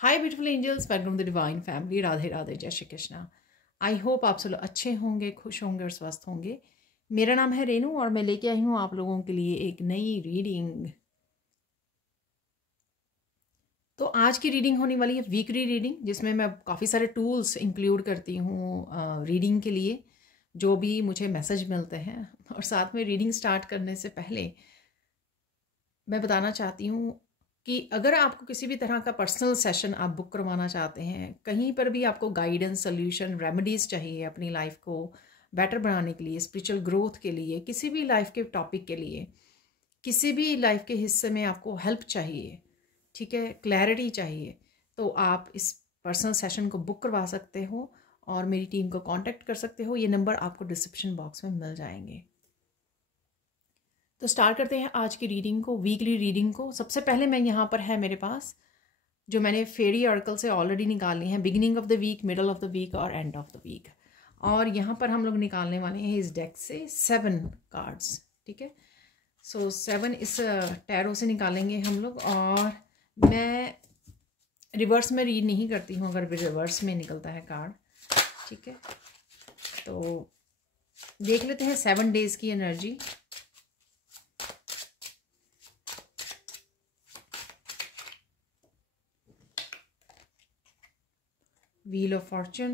Hi beautiful angels, welcome to the divine family. Radhe Radhe, जय Shri Krishna. I hope आप सब लोग अच्छे होंगे, खुश होंगे और स्वस्थ होंगे। मेरा नाम है रेनू और मैं लेके आई हूँ आप लोगों के लिए एक नई रीडिंग। तो आज की रीडिंग होने वाली है वीकली रीडिंग, जिसमें मैं काफ़ी सारे टूल्स इंक्लूड करती हूँ रीडिंग के लिए, जो भी मुझे मैसेज मिलते हैं। और साथ में रीडिंग स्टार्ट करने से पहले मैं बताना चाहती हूँ कि अगर आपको किसी भी तरह का पर्सनल सेशन आप बुक करवाना चाहते हैं, कहीं पर भी आपको गाइडेंस, सोल्यूशन, रेमेडीज़ चाहिए अपनी लाइफ को बेटर बनाने के लिए, स्पिरिचुअल ग्रोथ के लिए, किसी भी लाइफ के टॉपिक के लिए, किसी भी लाइफ के हिस्से में आपको हेल्प चाहिए, ठीक है, क्लैरिटी चाहिए, तो आप इस पर्सनल सेशन को बुक करवा सकते हो और मेरी टीम को कांटेक्ट कर सकते हो। ये नंबर आपको डिस्क्रिप्शन बॉक्स में मिल जाएंगे। तो स्टार्ट करते हैं आज की रीडिंग को, वीकली रीडिंग को। सबसे पहले मैं यहाँ पर है मेरे पास जो मैंने फेरी ऑर्कल से ऑलरेडी निकालनी है, beginning of the week, middle of the week और एंड ऑफ द वीक। और यहाँ पर हम लोग निकालने वाले हैं इस डेक से 7 कार्ड्स, ठीक है। सो 7 इस टैरो से निकालेंगे हम लोग। और मैं रिवर्स में रीड नहीं करती हूँ अगर रिवर्स में निकलता है कार्ड, ठीक है। तो देख लेते हैं 7 डेज की energy. Wheel of Fortune,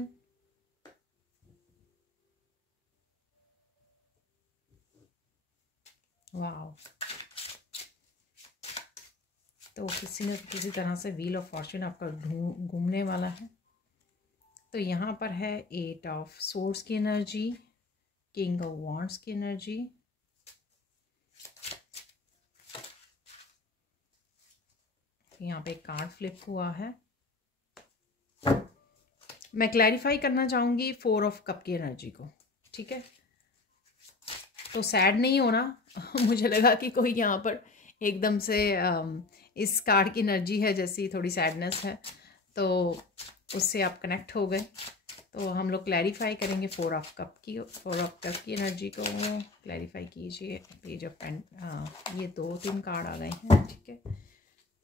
wow. तो किसी न किसी तरह से व्हील ऑफ फॉर्चून आपका घूमने वाला है। तो यहाँ पर है 8 ऑफ सोर्ड्स की एनर्जी, किंग ऑफ वॉन्ड्स की एनर्जी, यहाँ पे एक कार्ड फ्लिप हुआ है। मैं क्लैरिफाई करना चाहूँगी 4 ऑफ कप की एनर्जी को, ठीक है। तो सैड नहीं होना मुझे लगा कि कोई यहाँ पर एकदम से इस कार्ड की एनर्जी है जैसी थोड़ी सैडनेस है, तो उससे आप कनेक्ट हो गए। तो हम लोग क्लैरिफाई करेंगे 4 ऑफ कप की एनर्जी को क्लैरिफाई कीजिए। पेज ऑफ पेंट, ये 2-3 कार्ड आ गए हैं, ठीक है।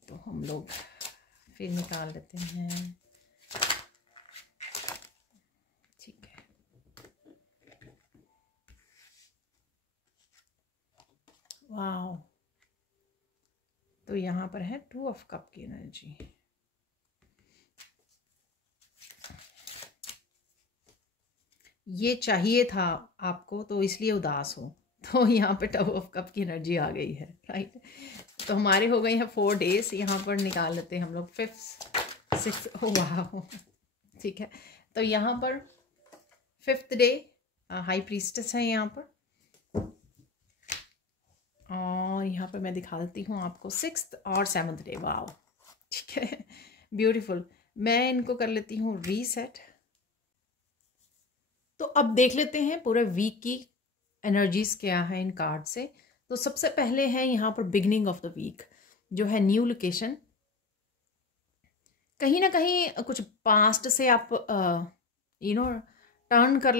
तो हम लोग फिर निकाल लेते हैं, ठीक है। वाओ। तो यहाँ पर है 2 ऑफ कप की एनर्जी। ये चाहिए था आपको तो इसलिए उदास हो, तो यहाँ पे 2 ऑफ कप की एनर्जी आ गई है, राइट। तो हमारे हो गए हैं 4 डेज। यहाँ पर निकाल लेते हैं हम लोग 5th 6th, वाह, ठीक है। तो यहाँ पर 5th डे हाई प्रीस्टेस है यहाँ पर, और यहाँ पर मैं दिखा देती हूँ आपको 6th और 7th डे, वाह, ठीक है, ब्यूटीफुल। मैं इनको कर लेती हूँ रीसेट। तो अब देख लेते हैं पूरे वीक की एनर्जीज क्या है इन कार्ड से। तो सबसे पहले है यहाँ पर बिगनिंग ऑफ द वीक, जो है न्यू लोकेशन। कहीं ना कहीं कुछ पास्ट से आप टर्न कर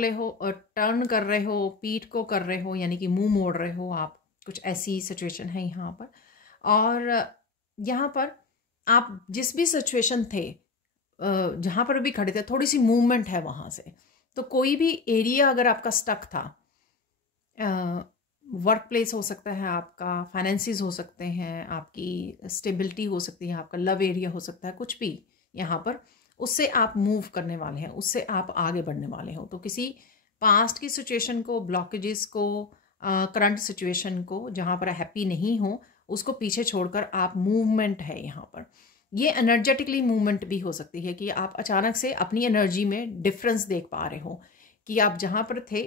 रहे हो, पीठ को कर रहे हो, यानी कि मुंह मोड़ रहे हो आप, कुछ ऐसी सिचुएशन है यहाँ पर। और यहाँ पर आप जिस भी सिचुएशन थे, जहाँ पर भी खड़े थे, थोड़ी सी मूवमेंट है वहाँ से। तो कोई भी एरिया अगर आपका स्टक था, वर्क प्लेस हो सकता है आपका, फाइनेंसिस हो सकते हैं, आपकी स्टेबिलिटी हो सकती है, आपका लव एरिया हो सकता है, कुछ भी यहाँ पर, उससे आप मूव करने वाले हैं, उससे आप आगे बढ़ने वाले हो। तो किसी पास्ट की सिचुएशन को, ब्लॉकेजेस को, करंट सिचुएशन को जहाँ पर हैप्पी नहीं हो, उसको पीछे छोड़कर आप मूवमेंट है यहाँ पर। ये एनर्जेटिकली मूवमेंट भी हो सकती है कि आप अचानक से अपनी एनर्जी में डिफरेंस देख पा रहे हो कि आप जहाँ पर थे,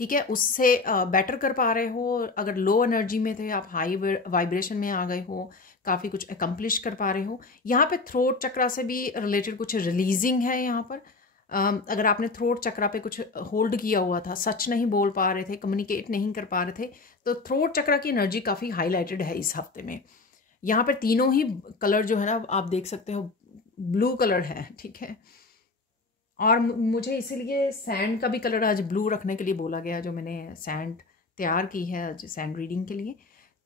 ठीक है, उससे बेटर कर पा रहे हो। अगर लो एनर्जी में थे, आप हाई वाइब्रेशन में आ गए हो, काफ़ी कुछ अकम्प्लिश कर पा रहे हो। यहाँ पे थ्रोट चक्रा से भी रिलेटेड कुछ रिलीजिंग है यहाँ पर। अगर आपने थ्रोट चक्रा पे कुछ होल्ड किया हुआ था, सच नहीं बोल पा रहे थे, कम्युनिकेट नहीं कर पा रहे थे, तो थ्रोट चक्रा की एनर्जी काफ़ी हाईलाइटेड है इस हफ्ते में। यहाँ पर तीनों ही कलर जो है ना, आप देख सकते हो, ब्लू कलर है, ठीक है। और मुझे इसीलिए सैंड का भी कलर आज ब्लू रखने के लिए बोला गया, जो मैंने सैंड तैयार की है आज सैंड रीडिंग के लिए।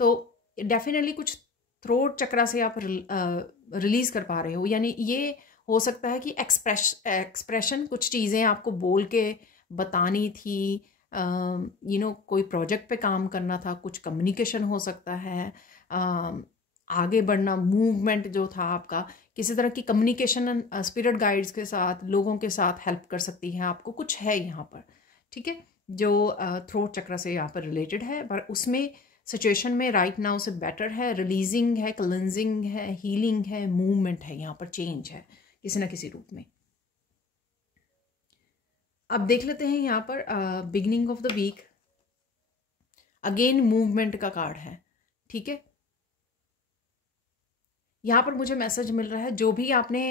तो डेफिनेटली कुछ थ्रोट चक्रा से आप रिलीज़ कर पा रहे हो। यानी ये हो सकता है कि एक्सप्रेशन कुछ चीज़ें आपको बोल के बतानी थी, कोई प्रोजेक्ट पे काम करना था, कुछ कम्युनिकेशन हो सकता है, आगे बढ़ना, मूवमेंट जो था आपका, किसी तरह की कम्युनिकेशन स्पिरिट गाइड्स के साथ, लोगों के साथ हेल्प कर सकती है आपको, कुछ है यहाँ पर, ठीक है, जो थ्रोट चक्र से यहाँ पर रिलेटेड है। पर उसमें सिचुएशन में राइट नाउ से बेटर है, रिलीजिंग है, क्लेंजिंग है, हीलिंग है, मूवमेंट है, यहाँ पर चेंज है किसी ना किसी रूप में। अब देख लेते हैं यहाँ पर beginning of the week, again movement का कार्ड है, ठीक है। यहाँ पर मुझे मैसेज मिल रहा है जो भी आपने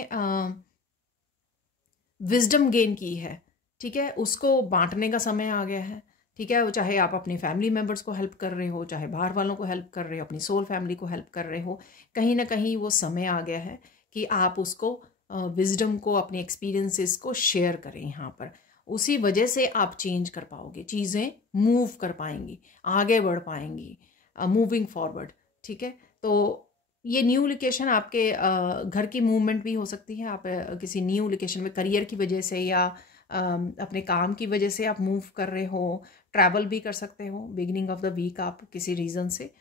विजडम गेन की है, ठीक है, उसको बांटने का समय आ गया है, ठीक है। चाहे आप अपनी फैमिली मेम्बर्स को हेल्प कर रहे हो, चाहे बाहर वालों को हेल्प कर रहे हो, अपनी सोल फैमिली को हेल्प कर रहे हो, कहीं ना कहीं वो समय आ गया है कि आप उसको विजडम को, अपने एक्सपीरियंसेस को शेयर करें यहाँ पर। उसी वजह से आप चेंज कर पाओगे, चीज़ें मूव कर पाएंगी, आगे बढ़ पाएंगी, मूविंग फॉरवर्ड, ठीक है। तो ये न्यू लोकेशन आपके घर की मूवमेंट भी हो सकती है, आप किसी न्यू लोकेशन में करियर की वजह से या अपने काम की वजह से आप मूव कर रहे हो, ट्रैवल भी कर सकते हो बिगिनिंग ऑफ द वीक आप किसी रीज़न से।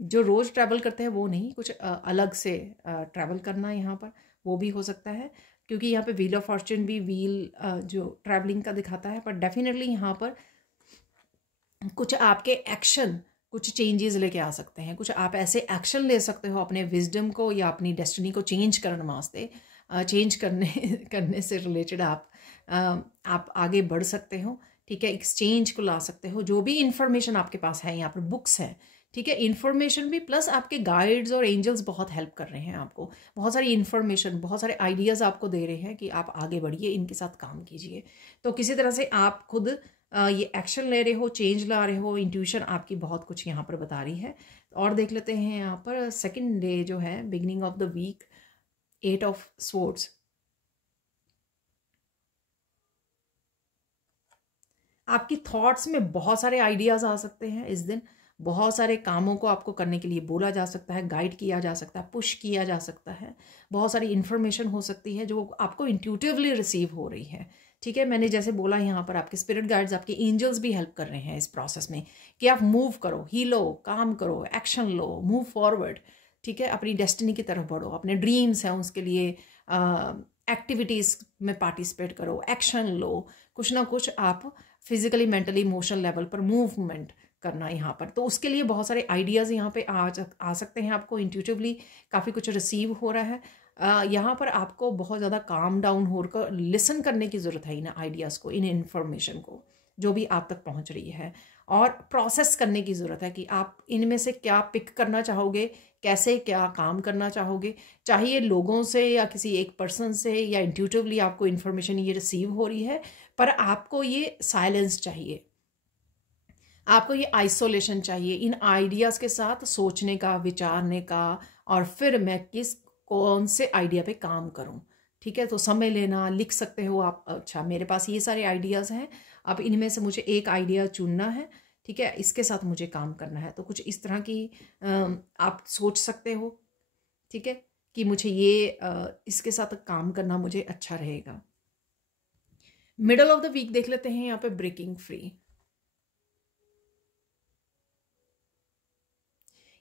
जो रोज़ ट्रैवल करते हैं वो नहीं, कुछ अलग से ट्रैवल करना यहाँ पर, वो भी हो सकता है, क्योंकि यहाँ पे व्हील ऑफ फॉर्च्यून भी व्हील जो ट्रैवलिंग का दिखाता है। पर डेफिनेटली यहाँ पर कुछ आपके एक्शन, कुछ चेंजेस लेके आ सकते हैं, कुछ आप ऐसे एक्शन ले सकते हो अपने विजडम को या अपनी डेस्टिनी को चेंज करने वास्ते, चेंज करने से रिलेटेड आप आगे बढ़ सकते हो, ठीक है। एक्सचेंज को ला सकते हो, जो भी इंफॉर्मेशन आपके पास है, यहाँ पर बुक्स है, ठीक है, इन्फॉर्मेशन भी, प्लस आपके गाइड्स और एंजल्स बहुत हेल्प कर रहे हैं आपको, बहुत सारी इन्फॉर्मेशन, बहुत सारे आइडियाज़ आपको दे रहे हैं कि आप आगे बढ़िए, इनके साथ काम कीजिए। तो किसी तरह से आप खुद ये एक्शन ले रहे हो, चेंज ला रहे हो, इंट्यूशन आपकी बहुत कुछ यहाँ पर बता रही है। और देख लेते हैं यहाँ पर सेकंड डे जो है beginning of the week, 8 of swords. आपकी थॉट्स में बहुत सारे आइडियाज़ आ सकते हैं इस दिन, बहुत सारे कामों को आपको करने के लिए बोला जा सकता है, गाइड किया जा सकता है, पुश किया जा सकता है, बहुत सारी इन्फॉर्मेशन हो सकती है जो आपको इंट्यूटिवली रिसीव हो रही है, ठीक है। मैंने जैसे बोला यहाँ पर आपके स्पिरिट गाइड्स, आपके एंजल्स भी हेल्प कर रहे हैं इस प्रोसेस में कि आप मूव करो, हीलो, काम करो, एक्शन लो, मूव फॉरवर्ड, ठीक है, अपनी डेस्टिनी की तरफ बढ़ो, अपने ड्रीम्स हैं उसके लिए एक्टिविटीज़ में पार्टिसिपेट करो, एक्शन लो, कुछ ना कुछ आप फिजिकली, मेंटली, इमोशनल लेवल पर मूवमेंट करना यहाँ पर। तो उसके लिए बहुत सारे आइडियाज़ यहाँ पे आ सकते हैं, आपको इंट्यूटिवली काफ़ी कुछ रिसीव हो रहा है। यहाँ पर आपको बहुत ज़्यादा काम डाउन होकर लिसन करने की ज़रूरत है इन आइडियाज़ को, इन इन्फॉर्मेशन को जो भी आप तक पहुँच रही है, और प्रोसेस करने की ज़रूरत है कि आप इनमें से क्या पिक करना चाहोगे, कैसे क्या काम करना चाहोगे, चाहिए लोगों से या किसी एक पर्सन से, या इंट्यूटिवली आपको इन्फॉर्मेशन ये रिसीव हो रही है, पर आपको ये साइलेंस चाहिए, आपको ये आइसोलेशन चाहिए इन आइडियाज़ के साथ सोचने का, विचारने का, और फिर मैं कौन से आइडिया पे काम करूं, ठीक है। तो समय लेना, लिख सकते हो आप, अच्छा मेरे पास ये सारे आइडियाज़ हैं, अब इनमें से मुझे एक आइडिया चुनना है, ठीक है, इसके साथ मुझे काम करना है। तो कुछ इस तरह की आप सोच सकते हो, ठीक है, कि मुझे ये इसके साथ काम करना मुझे अच्छा रहेगा। मिडल ऑफ द वीक देख लेते हैं यहाँ पे ब्रेकिंग फ्री।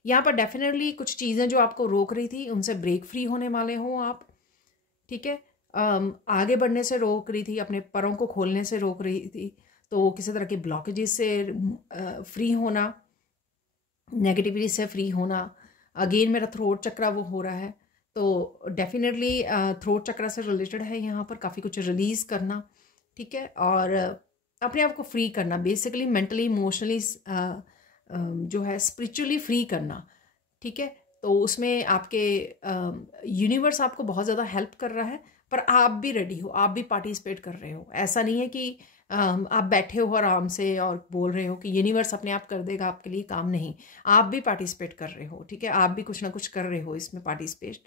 यहाँ पर डेफिनेटली कुछ चीज़ें जो आपको रोक रही थी उनसे ब्रेक फ्री होने वाले हो आप, ठीक है। आगे बढ़ने से रोक रही थी, अपने परों को खोलने से रोक रही थी, तो किसी तरह के ब्लॉकेजेस से फ्री होना, नेगेटिविटी से फ्री होना। अगेन मेरा थ्रोट चक्रा वो हो रहा है, तो डेफिनेटली थ्रोट चक्रा से रिलेटेड है यहाँ पर, काफ़ी कुछ रिलीज़ करना, ठीक है, और अपने आप को फ्री करना, बेसिकली मेंटली, इमोशनली, जो है स्पिरिचुअली फ्री करना, ठीक है। तो उसमें आपके यूनिवर्स आपको बहुत ज़्यादा हेल्प कर रहा है, पर आप भी रेडी हो, आप भी पार्टिसिपेट कर रहे हो। ऐसा नहीं है कि आप बैठे हो आराम से और बोल रहे हो कि यूनिवर्स अपने आप कर देगा आपके लिए काम, नहीं, आप भी पार्टिसिपेट कर रहे हो, ठीक है, आप भी कुछ ना कुछ कर रहे हो इसमें पार्टिसिपेट।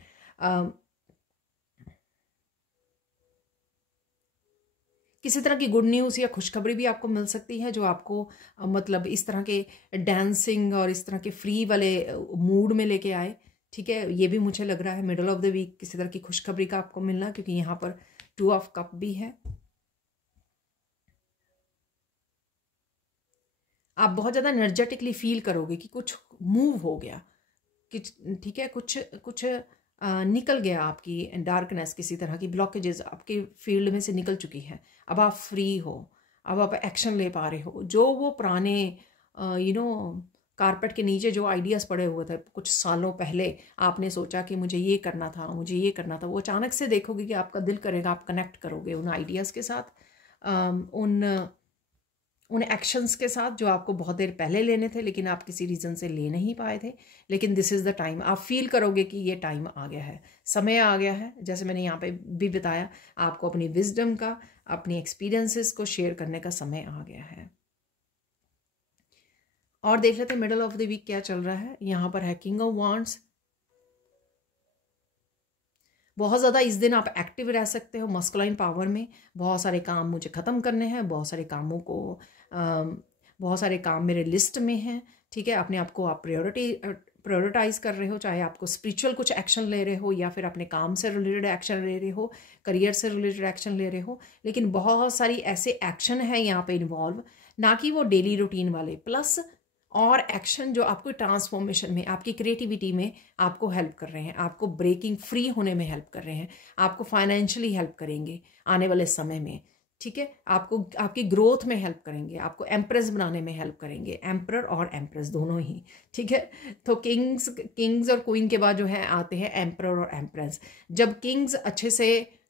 किसी तरह की गुड न्यूज़ या खुशखबरी भी आपको मिल सकती है, जो आपको मतलब इस तरह के डांसिंग और इस तरह के फ्री वाले मूड में लेके आए। ठीक है, ये भी मुझे लग रहा है मिडल ऑफ द वीक किसी तरह की खुशखबरी का आपको मिलना, क्योंकि यहाँ पर 2 ऑफ कप भी है। आप बहुत ज़्यादा एनर्जेटिकली फील करोगे कि कुछ मूव हो गया, कि ठीक है, कुछ कुछ निकल गया, आपकी डार्कनेस, किसी तरह की ब्लॉकेजेस आपके फील्ड में से निकल चुकी है। अब आप फ्री हो, अब आप एक्शन ले पा रहे हो। जो वो पुराने कारपेट के नीचे जो आइडियाज़ पड़े हुए थे कुछ सालों पहले, आपने सोचा कि मुझे ये करना था, मुझे ये करना था, वो अचानक से देखोगे कि आपका दिल करेगा, आप कनेक्ट करोगे उन आइडियाज़ के साथ, उन एक्शंस के साथ जो आपको बहुत देर पहले लेने थे लेकिन आप किसी रीज़न से ले नहीं पाए थे। लेकिन दिस इज़ द टाइम, आप फील करोगे कि ये टाइम आ गया है, समय आ गया है। जैसे मैंने यहाँ पे भी बताया, आपको अपनी विजडम का, अपनी एक्सपीरियंसेस को शेयर करने का समय आ गया है। और देख लेते हैं मिडल ऑफ द वीक क्या चल रहा है। यहाँ पर है किंग ऑफ वांड्स। बहुत ज़्यादा इस दिन आप एक्टिव रह सकते हो मस्कुलाइन पावर में। बहुत सारे काम मुझे ख़त्म करने हैं, बहुत सारे कामों को बहुत सारे काम मेरे लिस्ट में हैं। ठीक है, अपने आप को आप प्रायोरिटाइज कर रहे हो, चाहे आपको स्पिरिचुअल कुछ एक्शन ले रहे हो या फिर अपने काम से रिलेटेड एक्शन ले रहे हो, करियर से रिलेटेड एक्शन ले रहे हो। लेकिन बहुत सारी ऐसे एक्शन है यहाँ पे इन्वॉल्व, ना कि वो डेली रूटीन वाले, प्लस और एक्शन जो आपको ट्रांसफॉर्मेशन में, आपकी क्रिएटिविटी में आपको हेल्प कर रहे हैं, आपको ब्रेकिंग फ्री होने में हेल्प कर रहे हैं, आपको फाइनेंशियली हेल्प करेंगे आने वाले समय में। ठीक है, आपको आपकी ग्रोथ में हेल्प करेंगे, आपको एम्प्रेस बनाने में हेल्प करेंगे, एम्परर और एम्प्रेस दोनों ही। ठीक है, तो किंग्स और क्वीन के बाद जो है आते हैं एम्परर और एम्प्रेस। जब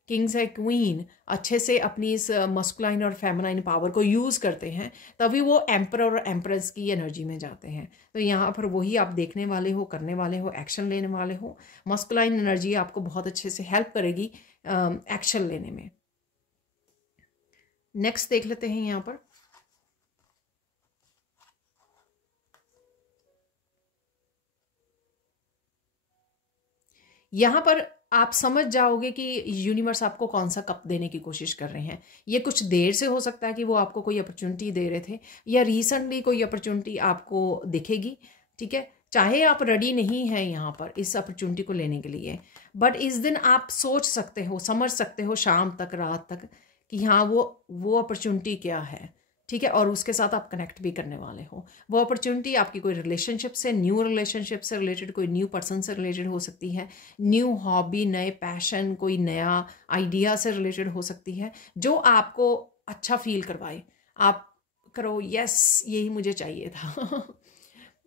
किंग्स है क्वीन अच्छे से अपनी इस मस्कुलाइन और फेमिनाइन पावर को यूज़ करते हैं, तभी वो एम्परर और एम्प्रेस की एनर्जी में जाते हैं। तो यहाँ पर वही आप देखने वाले हो, करने वाले हो, एक्शन लेने वाले हो। मस्कुलाइन एनर्जी आपको बहुत अच्छे से हेल्प करेगी एक्शन लेने में। नेक्स्ट देख लेते हैं यहाँ पर। यहाँ पर आप समझ जाओगे कि यूनिवर्स आपको कौन सा कप देने की कोशिश कर रहे हैं। ये कुछ देर से हो सकता है कि वो आपको कोई अपॉर्चुनिटी दे रहे थे, या रिसेंटली कोई अपॉर्चुनिटी आपको दिखेगी। ठीक है, चाहे आप रेडी नहीं हैं यहाँ पर इस अपॉर्चुनिटी को लेने के लिए, बट इस दिन आप सोच सकते हो, समझ सकते हो शाम तक, रात तक, कि हाँ वो अपॉर्चुनिटी क्या है। ठीक है, और उसके साथ आप कनेक्ट भी करने वाले हो। वो अपॉर्चुनिटी आपकी कोई रिलेशनशिप से, न्यू रिलेशनशिप से रिलेटेड, कोई न्यू पर्सन से रिलेटेड हो सकती है, न्यू हॉबी, नए पैशन, कोई नया आइडिया से रिलेटेड हो सकती है, जो आपको अच्छा फील करवाए। आप करो यस, यही मुझे चाहिए था।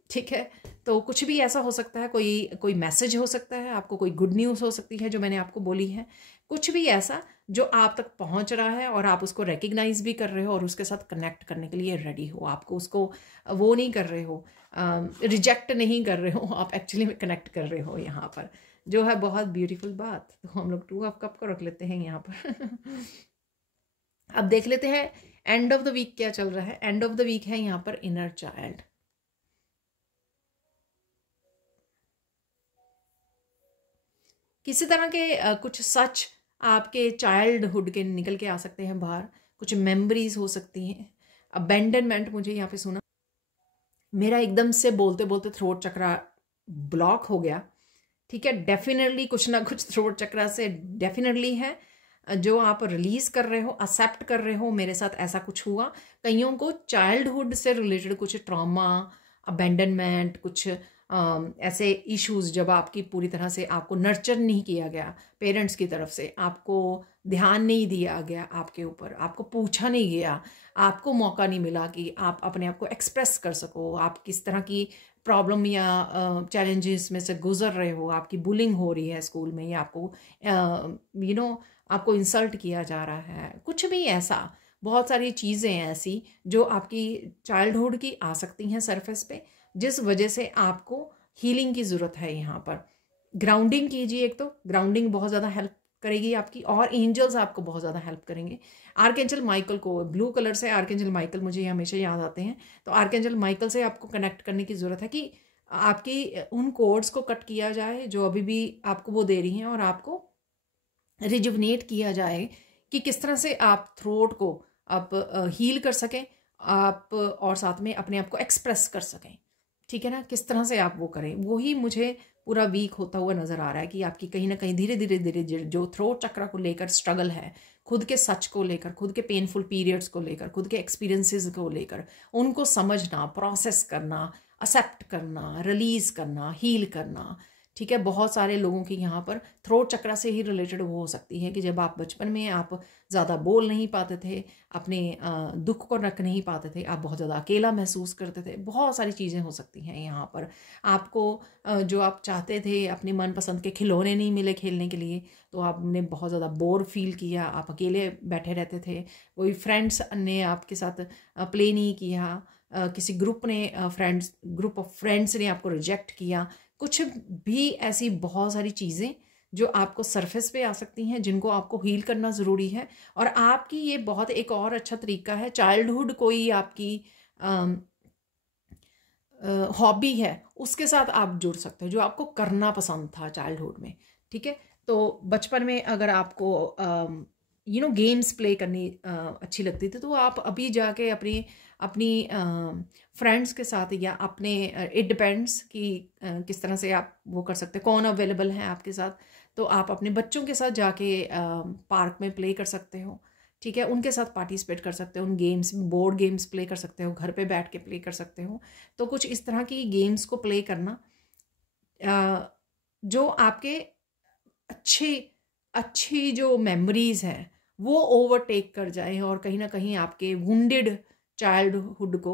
ठीक है, तो कुछ भी ऐसा हो सकता है, कोई मैसेज हो सकता है आपको, कोई गुड न्यूज़ हो सकती है जो मैंने आपको बोली है, कुछ भी ऐसा जो आप तक पहुंच रहा है और आप उसको रिकग्नाइज भी कर रहे हो और उसके साथ कनेक्ट करने के लिए रेडी हो। आपको उसको वो नहीं कर रहे हो, रिजेक्ट नहीं कर रहे हो, आप एक्चुअली में कनेक्ट कर रहे हो यहाँ पर, जो है बहुत ब्यूटीफुल बात। तो हम लोग 2 ऑफ कप को रख लेते हैं यहाँ पर। अब देख लेते हैं एंड ऑफ द वीक क्या चल रहा है। एंड ऑफ द वीक है यहाँ पर इनर चाइल्ड। किसी तरह के कुछ सच आपके चाइल्डहुड के निकल के आ सकते हैं बाहर, कुछ मेमोरीज हो सकती हैं। अबेंडनमेंट मुझे यहाँ पे सुना, मेरा एकदम से बोलते बोलते थ्रोट चक्रा ब्लॉक हो गया। ठीक है, डेफिनेटली कुछ ना कुछ थ्रोट चक्रा से डेफिनेटली है जो आप रिलीज कर रहे हो, एक्सेप्ट कर रहे हो। मेरे साथ ऐसा कुछ हुआ। कईयों को चाइल्डहुड से रिलेटेड कुछ ट्रॉमा, अबेंडनमेंट, कुछ ऐसे इश्यूज, जब आपकी पूरी तरह से आपको नर्चर नहीं किया गया पेरेंट्स की तरफ से, आपको ध्यान नहीं दिया गया आपके ऊपर, आपको पूछा नहीं गया, आपको मौका नहीं मिला कि आप अपने आप को एक्सप्रेस कर सको, आप किस तरह की प्रॉब्लम या चैलेंजेस में से गुजर रहे हो, आपकी बुलिंग हो रही है स्कूल में, या आपको आपको इंसल्ट किया जा रहा है, कुछ भी ऐसा, बहुत सारी चीज़ें ऐसी जो आपकी चाइल्डहुड की आ सकती हैं सरफेस पे, जिस वजह से आपको हीलिंग की ज़रूरत है। यहाँ पर ग्राउंडिंग कीजिए, एक तो ग्राउंडिंग बहुत ज़्यादा हेल्प करेगी आपकी, और एंजल्स आपको बहुत ज़्यादा हेल्प करेंगे। आर्कएंजल माइकल को, ब्लू कलर से आर्कएंजल माइकल मुझे हमेशा याद आते हैं, तो आर्कएंजल माइकल से आपको कनेक्ट करने की ज़रूरत है कि आपकी उन कोड्स को कट किया जाए जो अभी भी आपको वो दे रही हैं, और आपको रिजुवनेट किया जाए कि किस तरह से आप थ्रोट को आप हील कर सकें, आप और साथ में अपने आप को एक्सप्रेस कर सकें, ठीक है ना। किस तरह से आप वो करें, वही मुझे पूरा वीक होता हुआ नज़र आ रहा है कि आपकी कहीं ना कहीं धीरे धीरे धीरे जो थ्रोट चक्र को लेकर स्ट्रगल है, खुद के सच को लेकर, खुद के पेनफुल पीरियड्स को लेकर, खुद के एक्सपीरियंसेस को लेकर, उनको समझना, प्रोसेस करना, एक्सेप्ट करना, रिलीज़ करना, हील करना, ठीक है। बहुत सारे लोगों की यहाँ पर थ्रोट चक्र से ही रिलेटेड वो हो सकती है कि जब आप बचपन में आप ज़्यादा बोल नहीं पाते थे, अपने दुख को रख नहीं पाते थे, आप बहुत ज़्यादा अकेला महसूस करते थे, बहुत सारी चीज़ें हो सकती हैं यहाँ पर। आपको जो आप चाहते थे, अपनी मनपसंद के खिलौने नहीं मिले खेलने के लिए, तो आपने बहुत ज़्यादा बोर फील किया, आप अकेले बैठे रहते थे, कोई फ्रेंड्स ने आपके साथ प्ले नहीं किया, किसी ग्रुप ने ग्रुप ऑफ फ्रेंड्स ने आपको रिजेक्ट किया, कुछ भी ऐसी बहुत सारी चीज़ें जो आपको सरफेस पे आ सकती हैं, जिनको आपको हील करना ज़रूरी है। और आपकी ये बहुत एक और अच्छा तरीका है, चाइल्डहुड कोई आपकी हॉबी है, उसके साथ आप जुड़ सकते हो, जो आपको करना पसंद था चाइल्डहुड में, ठीक है। तो बचपन में अगर आपको गेम्स प्ले करनी अच्छी लगती थी, तो आप अभी जाके अपनी अपनी फ्रेंड्स के साथ या अपने इट डिपेंड्स कि किस तरह से आप वो कर सकते हैं, कौन अवेलेबल है आपके साथ, तो आप अपने बच्चों के साथ जाके पार्क में प्ले कर सकते हो, ठीक है। उनके साथ पार्टिसिपेट कर सकते हो, उन गेम्स, बोर्ड गेम्स प्ले कर सकते हो, घर पे बैठ के प्ले कर सकते हो। तो कुछ इस तरह की गेम्स को प्ले करना जो आपके अच्छी अच्छी जो मेमोरीज हैं वो ओवरटेक कर जाए और कहीं ना कहीं आपके वुंडेड चाइल्डहुड को,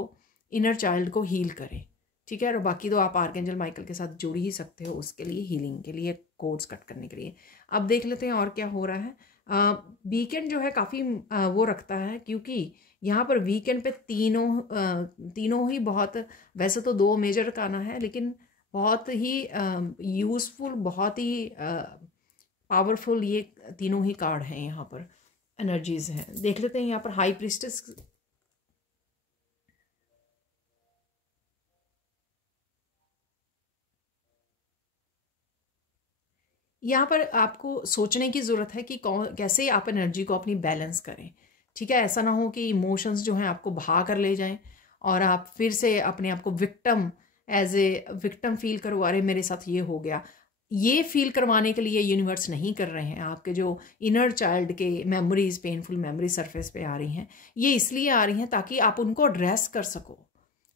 इनर चाइल्ड को हील करें, ठीक है। और बाकी तो आप आर्कएंजल माइकल के साथ जुड़ ही सकते हो उसके लिए, हीलिंग के लिए, कोड्स कट करने के लिए। अब देख लेते हैं और क्या हो रहा है। वीकेंड जो है काफ़ी वो रखता है, क्योंकि यहाँ पर वीकेंड पे तीनों ही बहुत, वैसे तो 2 मेजर गाना है, लेकिन बहुत ही यूज़फुल, बहुत ही पावरफुल ये तीनों ही कार्ड हैं, यहाँ पर एनर्जीज हैं। देख लेते हैं यहाँ पर हाई प्रीस्टेस। यहाँ पर आपको सोचने की ज़रूरत है कि कैसे आप एनर्जी को अपनी बैलेंस करें, ठीक है। ऐसा ना हो कि इमोशंस जो हैं आपको बहा कर ले जाएं और आप फिर से अपने आप को victim, as a victim feel करो, अरे मेरे साथ ये हो गया। ये फील करवाने के लिए यूनिवर्स नहीं कर रहे हैं। आपके जो इनर चाइल्ड के मेमोरीज, पेनफुल मेमोरीज सरफेस पे आ रही हैं, ये इसलिए आ रही हैं ताकि आप उनको एड्रेस कर सको,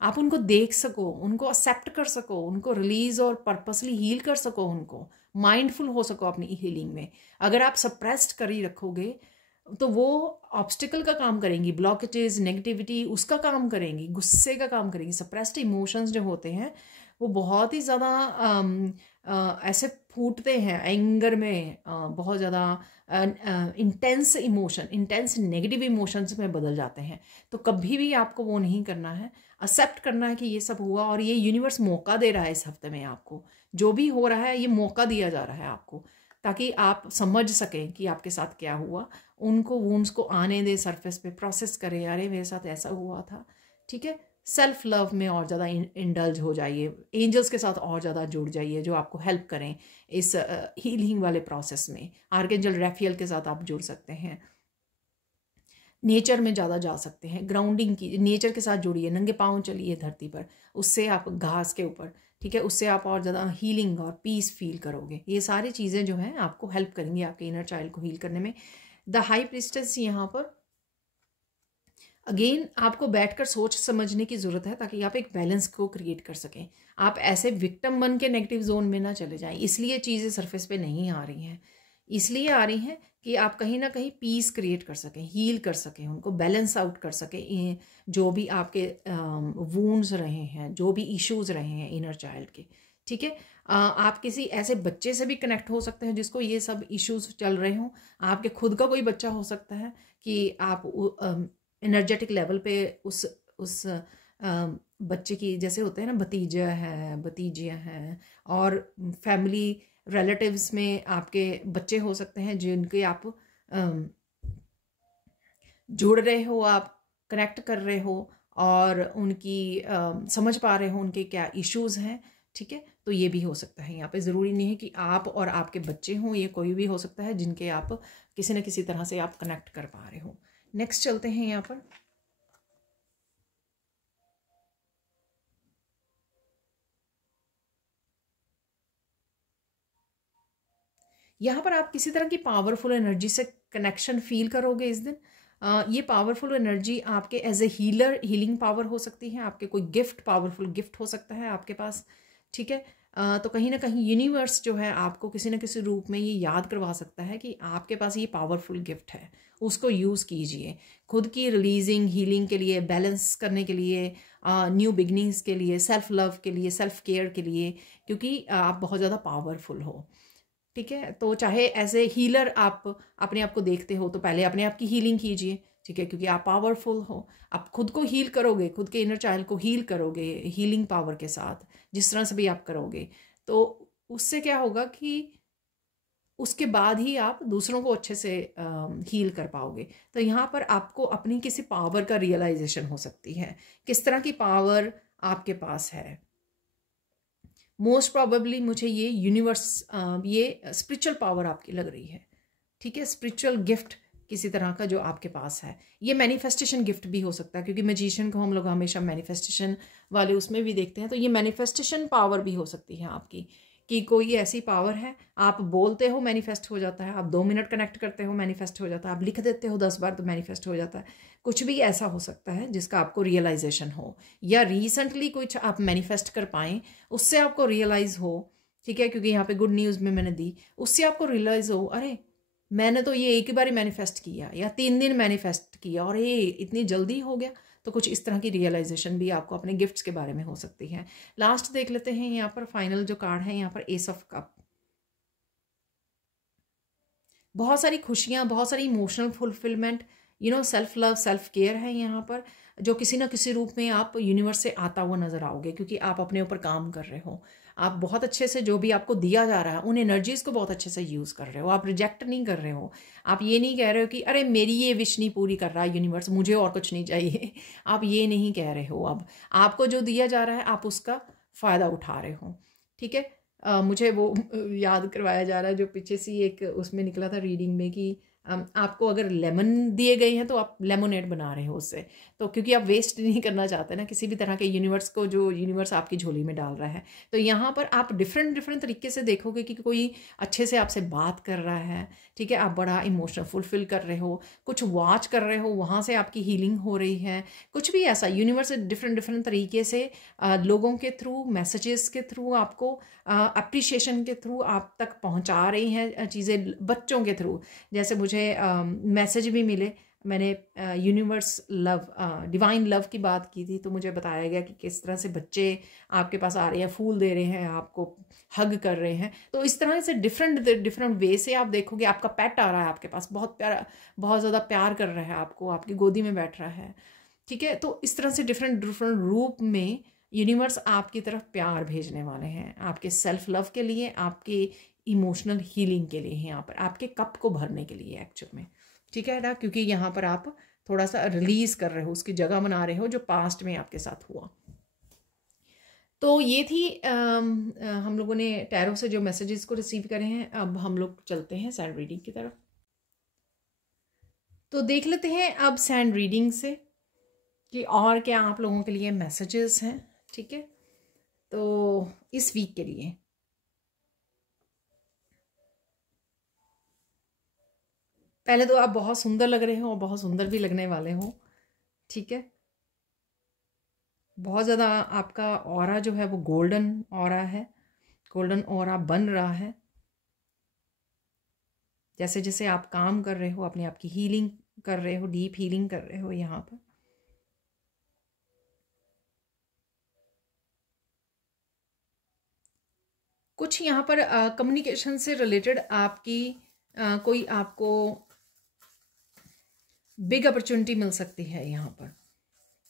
आप उनको देख सको, उनको एक्सेप्ट कर सको, उनको रिलीज और पर्पसली हील कर सको, उनको माइंडफुल हो सको अपनी हीलिंग में। अगर आप सप्रेस्ड कर ही रखोगे तो वो ऑब्स्टिकल का काम करेंगी, ब्लॉकेजेस, नेगेटिविटी उसका काम करेंगी, गुस्से का काम करेंगी। सप्रेस्ड इमोशंस जो होते हैं वो बहुत ही ज़्यादा ऐसे फूटते हैं एंगर में, बहुत ज़्यादा intense emotion, intense negative emotions में बदल जाते हैं। तो कभी भी आपको वो नहीं करना है, एक्सेप्ट करना है कि ये सब हुआ और ये यूनिवर्स मौका दे रहा है इस हफ्ते में आपको, जो भी हो रहा है ये मौका दिया जा रहा है आपको, ताकि आप समझ सकें कि आपके साथ क्या हुआ। उनको वुंड्स को आने दें, सरफेस पे प्रोसेस करें, अरे मेरे साथ ऐसा हुआ था, ठीक है। सेल्फ लव में और ज़्यादा इंडल्ज हो जाइए, एंजल्स के साथ और ज़्यादा जुड़ जाइए जो आपको हेल्प करें इस हीलिंग वाले प्रोसेस में। आर्कएंजल रैफियल के साथ आप जुड़ सकते हैं, नेचर में ज़्यादा जा सकते हैं, ग्राउंडिंग की, नेचर के साथ जुड़िए, नंगे पाँव चलिए धरती पर, उससे आप घास के ऊपर, ठीक है, उससे आप और ज़्यादा हीलिंग और पीस फील करोगे। ये सारी चीज़ें जो हैं आपको हेल्प करेंगी आपके इनर चाइल्ड को हील करने में। द हाई प्रीस्टेस यहाँ पर अगेन आपको बैठकर सोच समझने की ज़रूरत है ताकि आप एक बैलेंस को क्रिएट कर सकें। आप ऐसे विक्टिम बन के नेगेटिव जोन में ना चले जाएं, इसलिए चीज़ें सरफेस पे नहीं आ रही हैं। इसलिए आ रही हैं कि आप कहीं ना कहीं पीस क्रिएट कर सकें, हील कर सकें, उनको बैलेंस आउट कर सकें, जो भी आपके वूंड्स रहे हैं, जो भी इश्यूज़ रहे हैं इनर चाइल्ड के, ठीक है। आप किसी ऐसे बच्चे से भी कनेक्ट हो सकते हैं जिसको ये सब इश्यूज चल रहे हों। आपके खुद का कोई बच्चा हो सकता है कि आप एनर्जेटिक लेवल पे उस बच्चे की, जैसे होते हैं ना भतीजा है, भतीजियाँ हैं, और फैमिली रिलेटिव्स में आपके बच्चे हो सकते हैं जिनके आप जुड़ रहे हो, आप कनेक्ट कर रहे हो और उनकी समझ पा रहे हो उनके क्या इश्यूज़ हैं, ठीक है, तो ये भी हो सकता है। यहाँ पे ज़रूरी नहीं है कि आप और आपके बच्चे हों, ये कोई भी हो सकता है जिनके आप किसी न किसी तरह से आप कनेक्ट कर पा रहे हो। नेक्स्ट चलते हैं यहाँ पर। यहाँ पर आप किसी तरह की पावरफुल एनर्जी से कनेक्शन फील करोगे इस दिन। ये पावरफुल एनर्जी आपके as a healer, healing power हो सकती है, आपके कोई गिफ्ट, पावरफुल गिफ्ट हो सकता है आपके पास, ठीक है। तो कहीं ना कहीं यूनिवर्स जो है आपको किसी न किसी रूप में ये याद करवा सकता है कि आपके पास ये पावरफुल गिफ्ट है, उसको यूज़ कीजिए खुद की रिलीजिंग, हीलिंग के लिए, बैलेंस करने के लिए, न्यू बिगनिंग्स के लिए, सेल्फ लव के लिए, सेल्फ केयर के लिए, क्योंकि आप बहुत ज़्यादा पावरफुल हो, ठीक है। तो चाहे एज ए हीलर आप अपने आप को देखते हो तो पहले अपने आप की हीलिंग कीजिए, ठीक है, क्योंकि आप पावरफुल हो। आप खुद को हील करोगे, खुद के इनर चाइल्ड को हील करोगे हीलिंग पावर के साथ, जिस तरह से भी आप करोगे, तो उससे क्या होगा कि उसके बाद ही आप दूसरों को अच्छे से हील कर पाओगे। तो यहाँ पर आपको अपनी किसी पावर का रियलाइजेशन हो सकती है, किस तरह की पावर आपके पास है। मोस्ट प्रॉबेबली मुझे ये यूनिवर्स, ये स्पिरिचुअल पावर आपकी लग रही है, ठीक है, स्पिरिचुअल गिफ्ट किसी तरह का जो आपके पास है। ये मैनिफेस्टेशन गिफ्ट भी हो सकता है, क्योंकि मैजिशियन को हम लोग हमेशा मैनिफेस्टेशन वाले उसमें भी देखते हैं, तो ये मैनिफेस्टेशन पावर भी हो सकती है आपकी, कि कोई ऐसी पावर है, आप बोलते हो मैनिफेस्ट हो जाता है, आप 2 मिनट कनेक्ट करते हो मैनिफेस्ट हो जाता है, आप लिख देते हो 10 बार तो मैनिफेस्ट हो जाता है। कुछ भी ऐसा हो सकता है जिसका आपको रियलाइजेशन हो, या रिसेंटली कुछ आप मैनिफेस्ट कर पाएँ, उससे आपको रियलाइज़ हो, ठीक है, क्योंकि यहाँ पे गुड न्यूज़ में मैंने दी, उससे आपको रियलाइज़ हो, अरे मैंने तो ये एक ही बार मैनिफेस्ट किया या 3 दिन मैनिफेस्ट किया और ये इतनी जल्दी हो गया। तो कुछ इस तरह की रियलाइजेशन भी आपको अपने गिफ्ट्स के बारे में हो सकती है। लास्ट देख लेते हैं यहाँ पर, फाइनल जो कार्ड है यहाँ पर, एस ऑफ कप। बहुत सारी खुशियाँ, बहुत सारी emotional fulfilment, self love, self care है यहाँ पर, जो किसी ना किसी रूप में आप यूनिवर्स से आता हुआ नजर आओगे, क्योंकि आप अपने ऊपर काम कर रहे हो। आप बहुत अच्छे से जो भी आपको दिया जा रहा है उन एनर्जीज को बहुत अच्छे से यूज़ कर रहे हो, आप रिजेक्ट नहीं कर रहे हो। आप ये नहीं कह रहे हो कि अरे मेरी ये विश नहीं पूरी कर रहा है यूनिवर्स, मुझे और कुछ नहीं चाहिए। आप ये नहीं कह रहे हो। अब आपको जो दिया जा रहा है आप उसका फ़ायदा उठा रहे हो, ठीक है। मुझे वो याद करवाया जा रहा है जो पीछे सी एक उसमें निकला था रीडिंग में, कि आपको अगर लेमन दिए गए हैं तो आप लेमोनेड बना रहे हो उससे, तो क्योंकि आप वेस्ट नहीं करना चाहते ना किसी भी तरह के यूनिवर्स को, जो यूनिवर्स आपकी झोली में डाल रहा है। तो यहाँ पर आप डिफरेंट डिफरेंट तरीके से देखोगे कि कोई अच्छे से आपसे बात कर रहा है, ठीक है, आप बड़ा इमोशनल फुलफिल कर रहे हो, कुछ वॉच कर रहे हो, वहाँ से आपकी हीलिंग हो रही है, कुछ भी ऐसा यूनिवर्स डिफरेंट डिफरेंट तरीके से लोगों के थ्रू, मैसेजेस के थ्रू, आपको अप्रिशिएशन के थ्रू आप तक पहुँचा रही हैं चीज़ें। बच्चों के थ्रू जैसे मुझे मैसेज भी मिले, मैंने यूनिवर्स लव, डिवाइन लव की बात की थी, तो मुझे बताया गया कि किस तरह से बच्चे आपके पास आ रहे हैं, फूल दे रहे हैं, आपको हग कर रहे हैं। तो इस तरह से डिफरेंट डिफरेंट वे से आप देखोगे। आपका पेट आ रहा है आपके पास, बहुत प्यारा, बहुत ज़्यादा प्यार कर रहा है आपको, आपकी गोदी में बैठ रहा है, ठीक है। तो इस तरह से डिफरेंट डिफरेंट रूप में यूनिवर्स आपकी तरफ प्यार भेजने वाले हैं, आपके सेल्फ लव के लिए, आपके इमोशनल हीलिंग के लिए, यहाँ पर आपके कप को भरने के लिए एक्चुअल में, ठीक है ना, क्योंकि यहाँ पर आप थोड़ा सा रिलीज कर रहे हो, उसकी जगह बना रहे हो जो पास्ट में आपके साथ हुआ। तो ये थी हम लोगों ने टैरो से जो मैसेजेस को रिसीव करे हैं। अब हम लोग चलते हैं सैंड रीडिंग की तरफ। तो देख लेते हैं अब सैंड रीडिंग से कि और क्या आप लोगों के लिए मैसेजेस हैं, ठीक है। तो इस वीक के लिए पहले तो आप बहुत सुंदर लग रहे हो और बहुत सुंदर भी लगने वाले हो, ठीक है। बहुत ज़्यादा आपका ऑरा जो है वो गोल्डन ऑरा है, गोल्डन ऑरा बन रहा है। जैसे जैसे आप काम कर रहे हो, अपने आप की हीलिंग कर रहे हो, डीप हीलिंग कर रहे हो यहाँ पर। कुछ यहाँ पर कम्युनिकेशन से रिलेटेड आपकी कोई आपको बिग अपॉर्चुनिटी मिल सकती है यहाँ पर,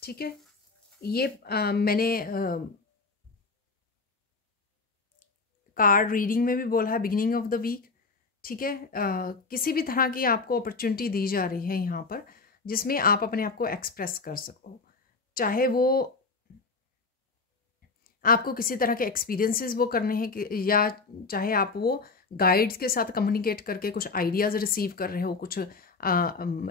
ठीक है। ये मैंने कार्ड रीडिंग में भी बोला है, बिगिनिंग ऑफ द वीक, ठीक है। किसी भी तरह की आपको अपॉर्चुनिटी दी जा रही है यहाँ पर, जिसमें आप अपने आप को एक्सप्रेस कर सको, चाहे वो आपको किसी तरह के एक्सपीरियंसेस वो करने हैं कि या चाहे आप वो गाइड्स के साथ कम्युनिकेट करके कुछ आइडियाज़ रिसीव कर रहे हो, कुछ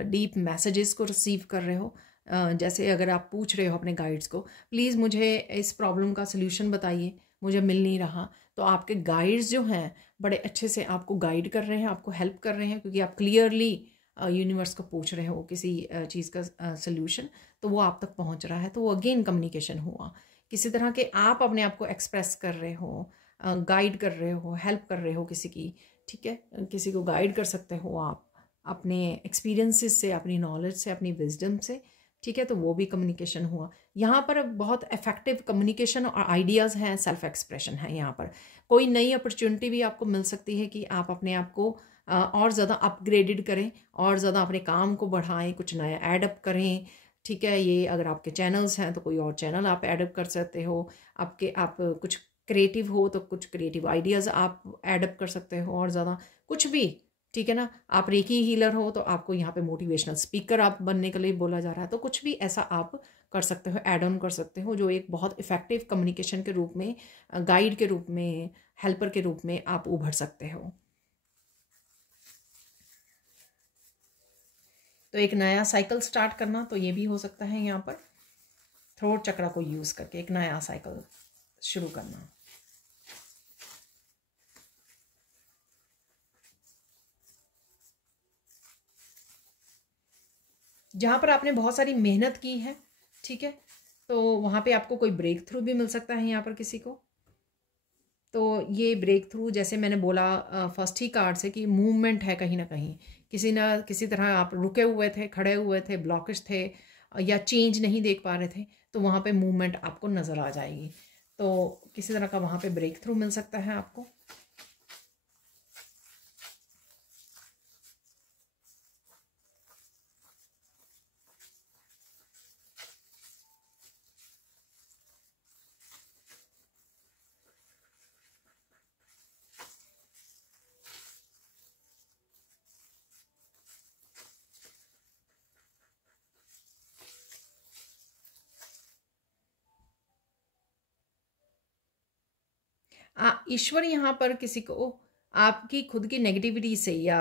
डीप मैसेजेस को रिसीव कर रहे हो। जैसे अगर आप पूछ रहे हो अपने गाइड्स को, प्लीज़ मुझे इस प्रॉब्लम का सल्यूशन बताइए, मुझे मिल नहीं रहा, तो आपके गाइड्स जो हैं बड़े अच्छे से आपको गाइड कर रहे हैं, आपको हेल्प कर रहे हैं, क्योंकि आप क्लियरली यूनिवर्स को पूछ रहे हो किसी चीज़ का सल्यूशन, तो वो आप तक पहुंच रहा है। तो वो अगेन कम्युनिकेशन हुआ। किसी तरह के आप अपने आप को एक्सप्रेस कर रहे हो, गाइड कर रहे हो, हेल्प कर रहे हो किसी की, ठीक है, किसी को गाइड कर सकते हो आप अपने एक्सपीरियंसेस से, अपनी नॉलेज से, अपनी विजडम से, ठीक है, तो वो भी कम्युनिकेशन हुआ। यहाँ पर बहुत इफेक्टिव कम्युनिकेशन और आइडियाज़ हैं, सेल्फ एक्सप्रेशन है। यहाँ पर कोई नई अपॉर्चुनिटी भी आपको मिल सकती है कि आप अपने आप को और ज़्यादा अपग्रेडेड करें, और ज़्यादा अपने काम को बढ़ाएं, कुछ नया एडअप करें, ठीक है। ये अगर आपके चैनल्स हैं तो कोई और चैनल आप एडअप कर सकते हो, आप कुछ क्रिएटिव हो तो कुछ क्रिएटिव आइडियाज़ आप एडअप कर सकते हो और ज़्यादा कुछ भी, ठीक है ना। आप रेकी हीलर हो तो आपको यहाँ पे मोटिवेशनल स्पीकर आप बनने के लिए बोला जा रहा है, तो कुछ भी ऐसा आप कर सकते हो, एड ऑन कर सकते हो, जो एक बहुत इफ़ेक्टिव कम्युनिकेशन के रूप में, गाइड के रूप में, हेल्पर के रूप में आप उभर सकते हो। तो एक नया साइकिल स्टार्ट करना, तो ये भी हो सकता है यहाँ पर थ्रोट चक्र को यूज़ करके एक नया साइकिल शुरू करना। जहाँ पर आपने बहुत सारी मेहनत की है, ठीक है, तो वहाँ पे आपको कोई ब्रेक थ्रू भी मिल सकता है यहाँ पर किसी को। तो ये ब्रेक थ्रू, जैसे मैंने बोला फर्स्ट ही कार्ड से, कि मूवमेंट है कहीं ना कहीं, किसी ना किसी तरह आप रुके हुए थे, खड़े हुए थे, ब्लॉकेज थे, या चेंज नहीं देख पा रहे थे, तो वहाँ पे मूवमेंट आपको नज़र आ जाएगी। तो किसी तरह का वहाँ पे ब्रेक थ्रू मिल सकता है आपको। ईश्वर यहाँ पर किसी को आपकी खुद की नेगेटिविटी से, या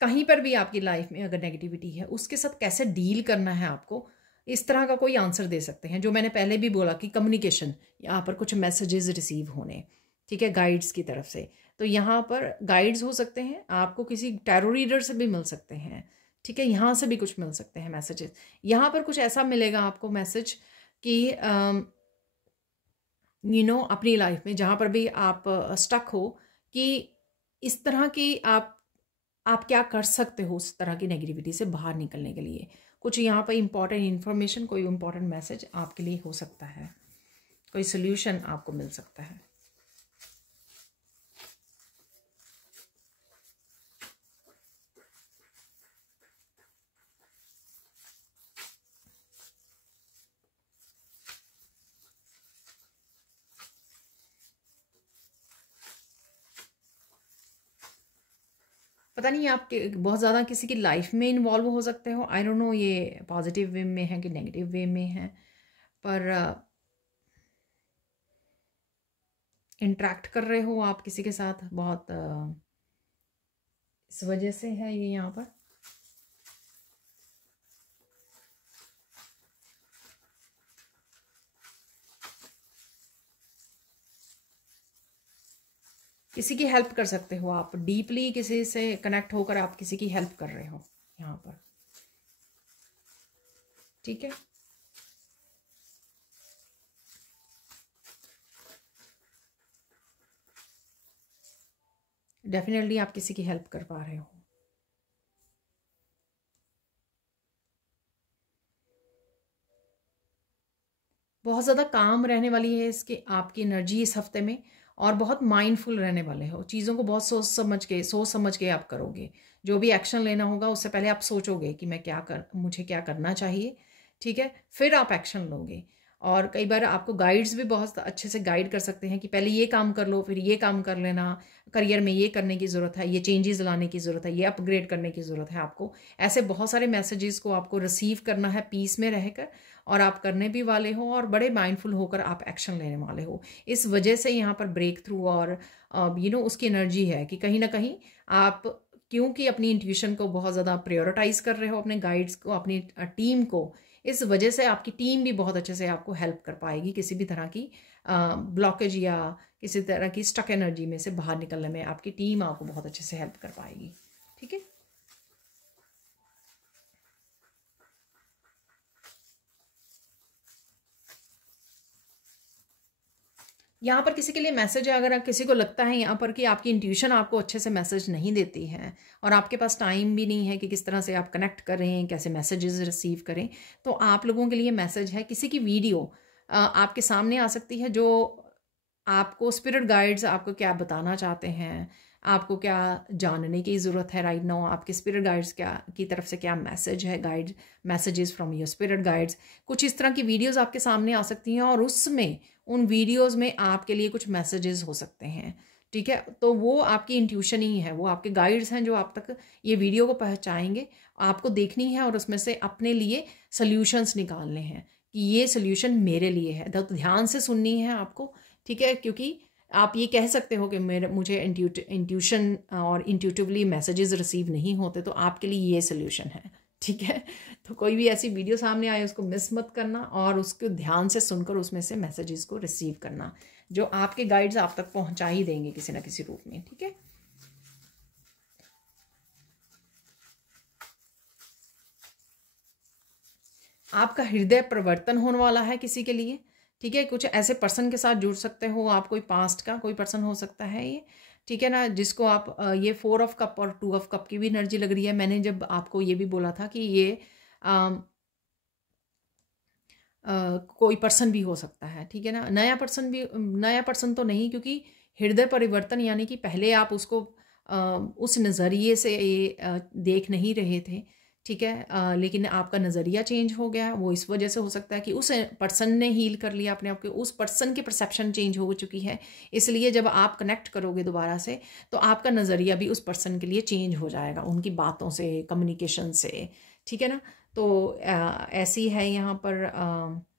कहीं पर भी आपकी लाइफ में अगर नेगेटिविटी है, उसके साथ कैसे डील करना है आपको, इस तरह का कोई आंसर दे सकते हैं। जो मैंने पहले भी बोला कि कम्युनिकेशन, यहाँ पर कुछ मैसेजेस रिसीव होने, ठीक है, गाइड्स की तरफ से। तो यहाँ पर गाइड्स हो सकते हैं, आपको किसी टैरो रीडर से भी मिल सकते हैं, ठीक है, यहाँ से भी कुछ मिल सकते हैं मैसेजेस। यहाँ पर कुछ ऐसा मिलेगा आपको मैसेज कि अपनी लाइफ में जहाँ पर भी आप स्टक हो, कि इस तरह की आप क्या कर सकते हो उस तरह की नेगेटिविटी से बाहर निकलने के लिए। कुछ यहाँ पर इंपॉर्टेंट इन्फॉर्मेशन, कोई इंपॉर्टेंट मैसेज आपके लिए हो सकता है, कोई सोल्यूशन आपको मिल सकता है। पता नहीं आप बहुत ज़्यादा किसी की लाइफ में इन्वॉल्व हो सकते हो। आई डोंट नो ये पॉजिटिव वे में है कि नेगेटिव वे में है, पर इंटरेक्ट कर रहे हो आप किसी के साथ बहुत, इस वजह से है ये यहाँ पर। किसी की हेल्प कर सकते हो आप, डीपली किसी से कनेक्ट होकर आप किसी की हेल्प कर रहे हो यहाँ पर, ठीक है। डेफिनेटली आप किसी की हेल्प कर पा रहे हो। बहुत ज़्यादा काम रहने वाली है इसकी आपकी एनर्जी इस हफ्ते में, और बहुत माइंडफुल रहने वाले हो। चीज़ों को बहुत सोच समझ के आप करोगे। जो भी एक्शन लेना होगा उससे पहले आप सोचोगे कि मुझे क्या करना चाहिए, ठीक है, फिर आप एक्शन लोगे। और कई बार आपको गाइड्स भी बहुत अच्छे से गाइड कर सकते हैं कि पहले ये काम कर लो, फिर ये काम कर लेना, करियर में ये करने की ज़रूरत है, ये चेंजेस लाने की ज़रूरत है, ये अपग्रेड करने की ज़रूरत है आपको। ऐसे बहुत सारे मैसेजेस को आपको रिसीव करना है पीस में रहकर, और आप करने भी वाले हो और बड़े माइंडफुल होकर आप एक्शन लेने वाले हो। इस वजह से यहाँ पर ब्रेक थ्रू और उसकी एनर्जी है कि कहीं ना कहीं आप, क्योंकि अपनी इंट्यूशन को बहुत ज़्यादा प्रायोरिटाइज कर रहे हो, अपने गाइड्स को, अपनी टीम को, इस वजह से आपकी टीम भी बहुत अच्छे से आपको हेल्प कर पाएगी किसी भी तरह की ब्लॉकेज या किसी तरह की स्टक एनर्जी में से बाहर निकलने में। आपकी टीम आपको बहुत अच्छे से हेल्प कर पाएगी। ठीक है। यहाँ पर किसी के लिए मैसेज है, अगर किसी को लगता है यहाँ पर कि आपकी इंट्यूशन आपको अच्छे से मैसेज नहीं देती है और आपके पास टाइम भी नहीं है कि किस तरह से आप कनेक्ट करें, कैसे मैसेजेस रिसीव करें, तो आप लोगों के लिए मैसेज है, किसी की वीडियो आपके सामने आ सकती है जो आपको स्पिरिट गाइड्स आपको क्या बताना चाहते हैं, आपको क्या जानने की ज़रूरत है राइट नाउ, आपके स्पिरिट गाइड्स क्या की तरफ से क्या मैसेज है, guide messages from your spirit guides. कुछ इस तरह की वीडियोस आपके सामने आ सकती हैं और उसमें, उन वीडियोस में आपके लिए कुछ मैसेजेस हो सकते हैं। ठीक है, तो वो आपकी इंट्यूशन ही है, वो आपके गाइड्स हैं जो आप तक ये वीडियो को पहुंचाएंगे। आपको देखनी है और उसमें से अपने लिए सोल्यूशंस निकालने हैं कि ये सोल्यूशन मेरे लिए है। तो ध्यान से सुननी है आपको। ठीक है, क्योंकि आप ये कह सकते हो कि मुझे इंट्यूशन और इंट्यूटिवली मैसेजेस रिसीव नहीं होते, तो आपके लिए ये सोल्यूशन है। ठीक है, तो कोई भी ऐसी वीडियो सामने आए उसको मिस मत करना और उसको ध्यान से सुनकर उसमें से मैसेजेस को रिसीव करना, जो आपके गाइड्स आप तक पहुंचा ही देंगे किसी ना किसी रूप में। ठीक है, आपका हृदय परिवर्तन होने वाला है किसी के लिए। ठीक है, कुछ ऐसे पर्सन के साथ जुड़ सकते हो आप, कोई पास्ट का कोई पर्सन हो सकता है ये। ठीक है ना, जिसको आप ये 4 ऑफ कप और 2 ऑफ कप की भी एनर्जी लग रही है। मैंने जब आपको ये भी बोला था कि ये कोई पर्सन भी हो सकता है। ठीक है ना, नया पर्सन भी, नया पर्सन तो नहीं, क्योंकि हृदय परिवर्तन यानी कि पहले आप उसको उस नज़रिए से देख नहीं रहे थे। ठीक है, लेकिन आपका नज़रिया चेंज हो गया। वो इस वजह से हो सकता है कि उस पर्सन ने हील कर लिया अपने आप को, उस पर्सन की परसेप्शन चेंज हो चुकी है। इसलिए जब आप कनेक्ट करोगे दोबारा से, तो आपका नज़रिया भी उस पर्सन के लिए चेंज हो जाएगा, उनकी बातों से, कम्युनिकेशन से। ठीक है ना, तो ऐसी है यहाँ पर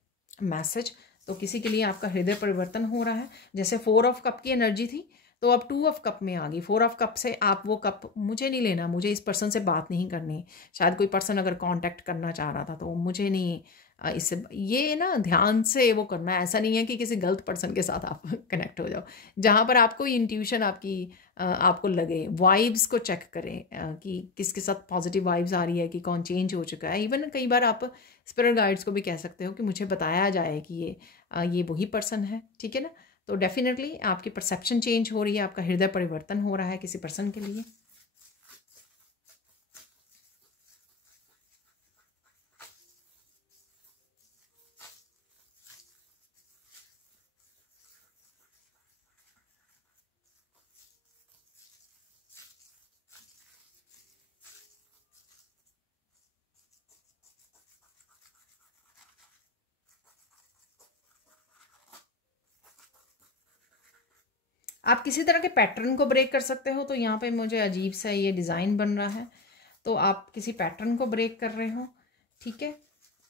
मैसेज। तो किसी के लिए आपका हृदय परिवर्तन हो रहा है। जैसे 4 ऑफ कप की एनर्जी थी, तो अब 2 ऑफ कप में आ गई। 4 ऑफ कप से आप वो कप, मुझे नहीं लेना, मुझे इस पर्सन से बात नहीं करनी। शायद कोई पर्सन अगर कांटेक्ट करना चाह रहा था, तो मुझे नहीं इससे, ये ना ध्यान से वो करना है। ऐसा नहीं है कि किसी गलत पर्सन के साथ आप कनेक्ट हो जाओ। जहाँ पर आपको इंट्यूशन आपकी आपको लगे, वाइब्स को चेक करें कि किसके साथ पॉजिटिव वाइब्स आ रही है, कि कौन चेंज हो चुका है। इवन कई बार आप स्पिरिट गाइड्स को भी कह सकते हो कि मुझे बताया जाए कि ये वही पर्सन है। ठीक है ना, तो डेफिनेटली आपकी परसेप्शन चेंज हो रही है, आपका हृदय परिवर्तन हो रहा है किसी पर्सन के लिए। आप किसी तरह के पैटर्न को ब्रेक कर सकते हो। तो यहाँ पे मुझे अजीब सा ये डिज़ाइन बन रहा है, तो आप किसी पैटर्न को ब्रेक कर रहे हो। ठीक है,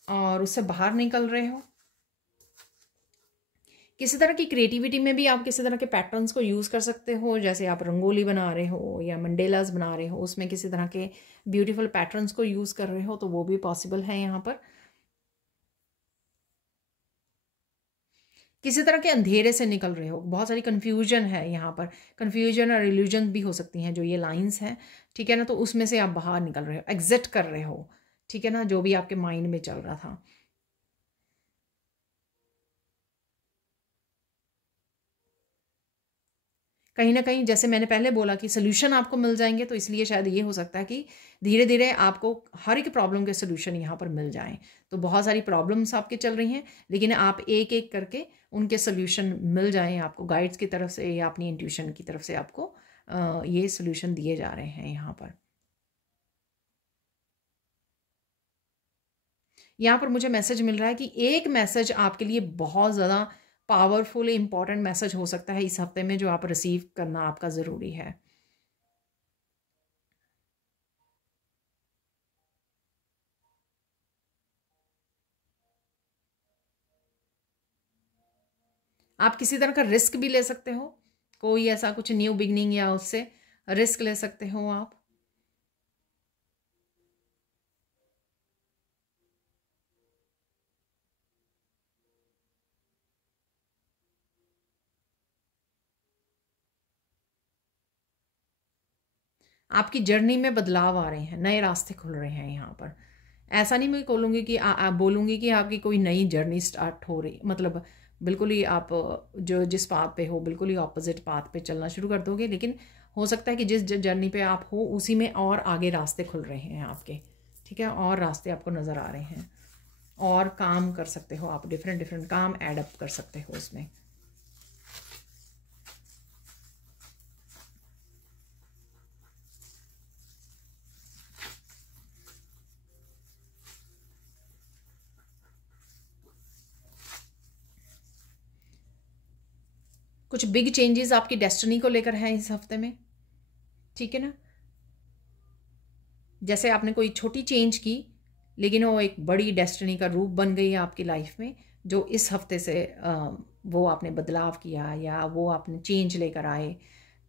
और उससे बाहर निकल रहे हो। किसी तरह की क्रिएटिविटी में भी आप किसी तरह के पैटर्न्स को यूज़ कर सकते हो। जैसे आप रंगोली बना रहे हो या मंडेलास बना रहे हो, उसमें किसी तरह के ब्यूटीफुल पैटर्न्स को यूज़ कर रहे हो, तो वो भी पॉसिबल है यहाँ पर। किसी तरह के अंधेरे से निकल रहे हो, बहुत सारी कन्फ्यूजन है यहाँ पर। कन्फ्यूजन और इल्यूजन भी हो सकती हैं जो ये लाइंस हैं। ठीक है ना, तो उसमें से आप बाहर निकल रहे हो, एग्जिट कर रहे हो। ठीक है ना, जो भी आपके माइंड में चल रहा था। कहीं ना कहीं, जैसे मैंने पहले बोला कि सोल्यूशन आपको मिल जाएंगे, तो इसलिए शायद ये हो सकता है कि धीरे धीरे आपको हर एक प्रॉब्लम के सोल्यूशन यहाँ पर मिल जाएं। तो बहुत सारी प्रॉब्लम्स आपके चल रही हैं, लेकिन आप एक एक करके उनके सोल्यूशन मिल जाएं आपको, गाइड्स की तरफ से या अपनी इंट्यूशन की तरफ से आपको ये सोल्यूशन दिए जा रहे हैं यहाँ पर। यहाँ पर मुझे मैसेज मिल रहा है कि एक मैसेज आपके लिए बहुत ज़्यादा पावरफुल इंपॉर्टेंट मैसेज हो सकता है इस हफ्ते में, जो आप रिसीव करना आपका ज़रूरी है। आप किसी तरह का रिस्क भी ले सकते हो, कोई ऐसा कुछ न्यू बिगनिंग या उससे रिस्क ले सकते हो आप। आपकी जर्नी में बदलाव आ रहे हैं, नए रास्ते खुल रहे हैं यहाँ पर। ऐसा नहीं मैं बोलूँगी कि बोलूँगी कि आपकी कोई नई जर्नी स्टार्ट हो रही, मतलब बिल्कुल ही आप जो जिस पाथ पे हो बिल्कुल ही ऑपोजिट पाथ पे चलना शुरू कर दोगे, लेकिन हो सकता है कि जिस जर्नी पे आप हो उसी में और आगे रास्ते खुल रहे हैं आपके, ठीक है, और रास्ते आपको नज़र आ रहे हैं, और काम कर सकते हो आप, डिफरेंट डिफरेंट काम एडअप कर सकते हो उसमें। कुछ बिग चेंजेस आपकी डेस्टिनी को लेकर हैं इस हफ्ते में, ठीक है ना। जैसे आपने कोई छोटी चेंज की लेकिन वो एक बड़ी डेस्टिनी का रूप बन गई है आपकी लाइफ में, जो इस हफ्ते से वो आपने बदलाव किया या वो आपने चेंज लेकर आए।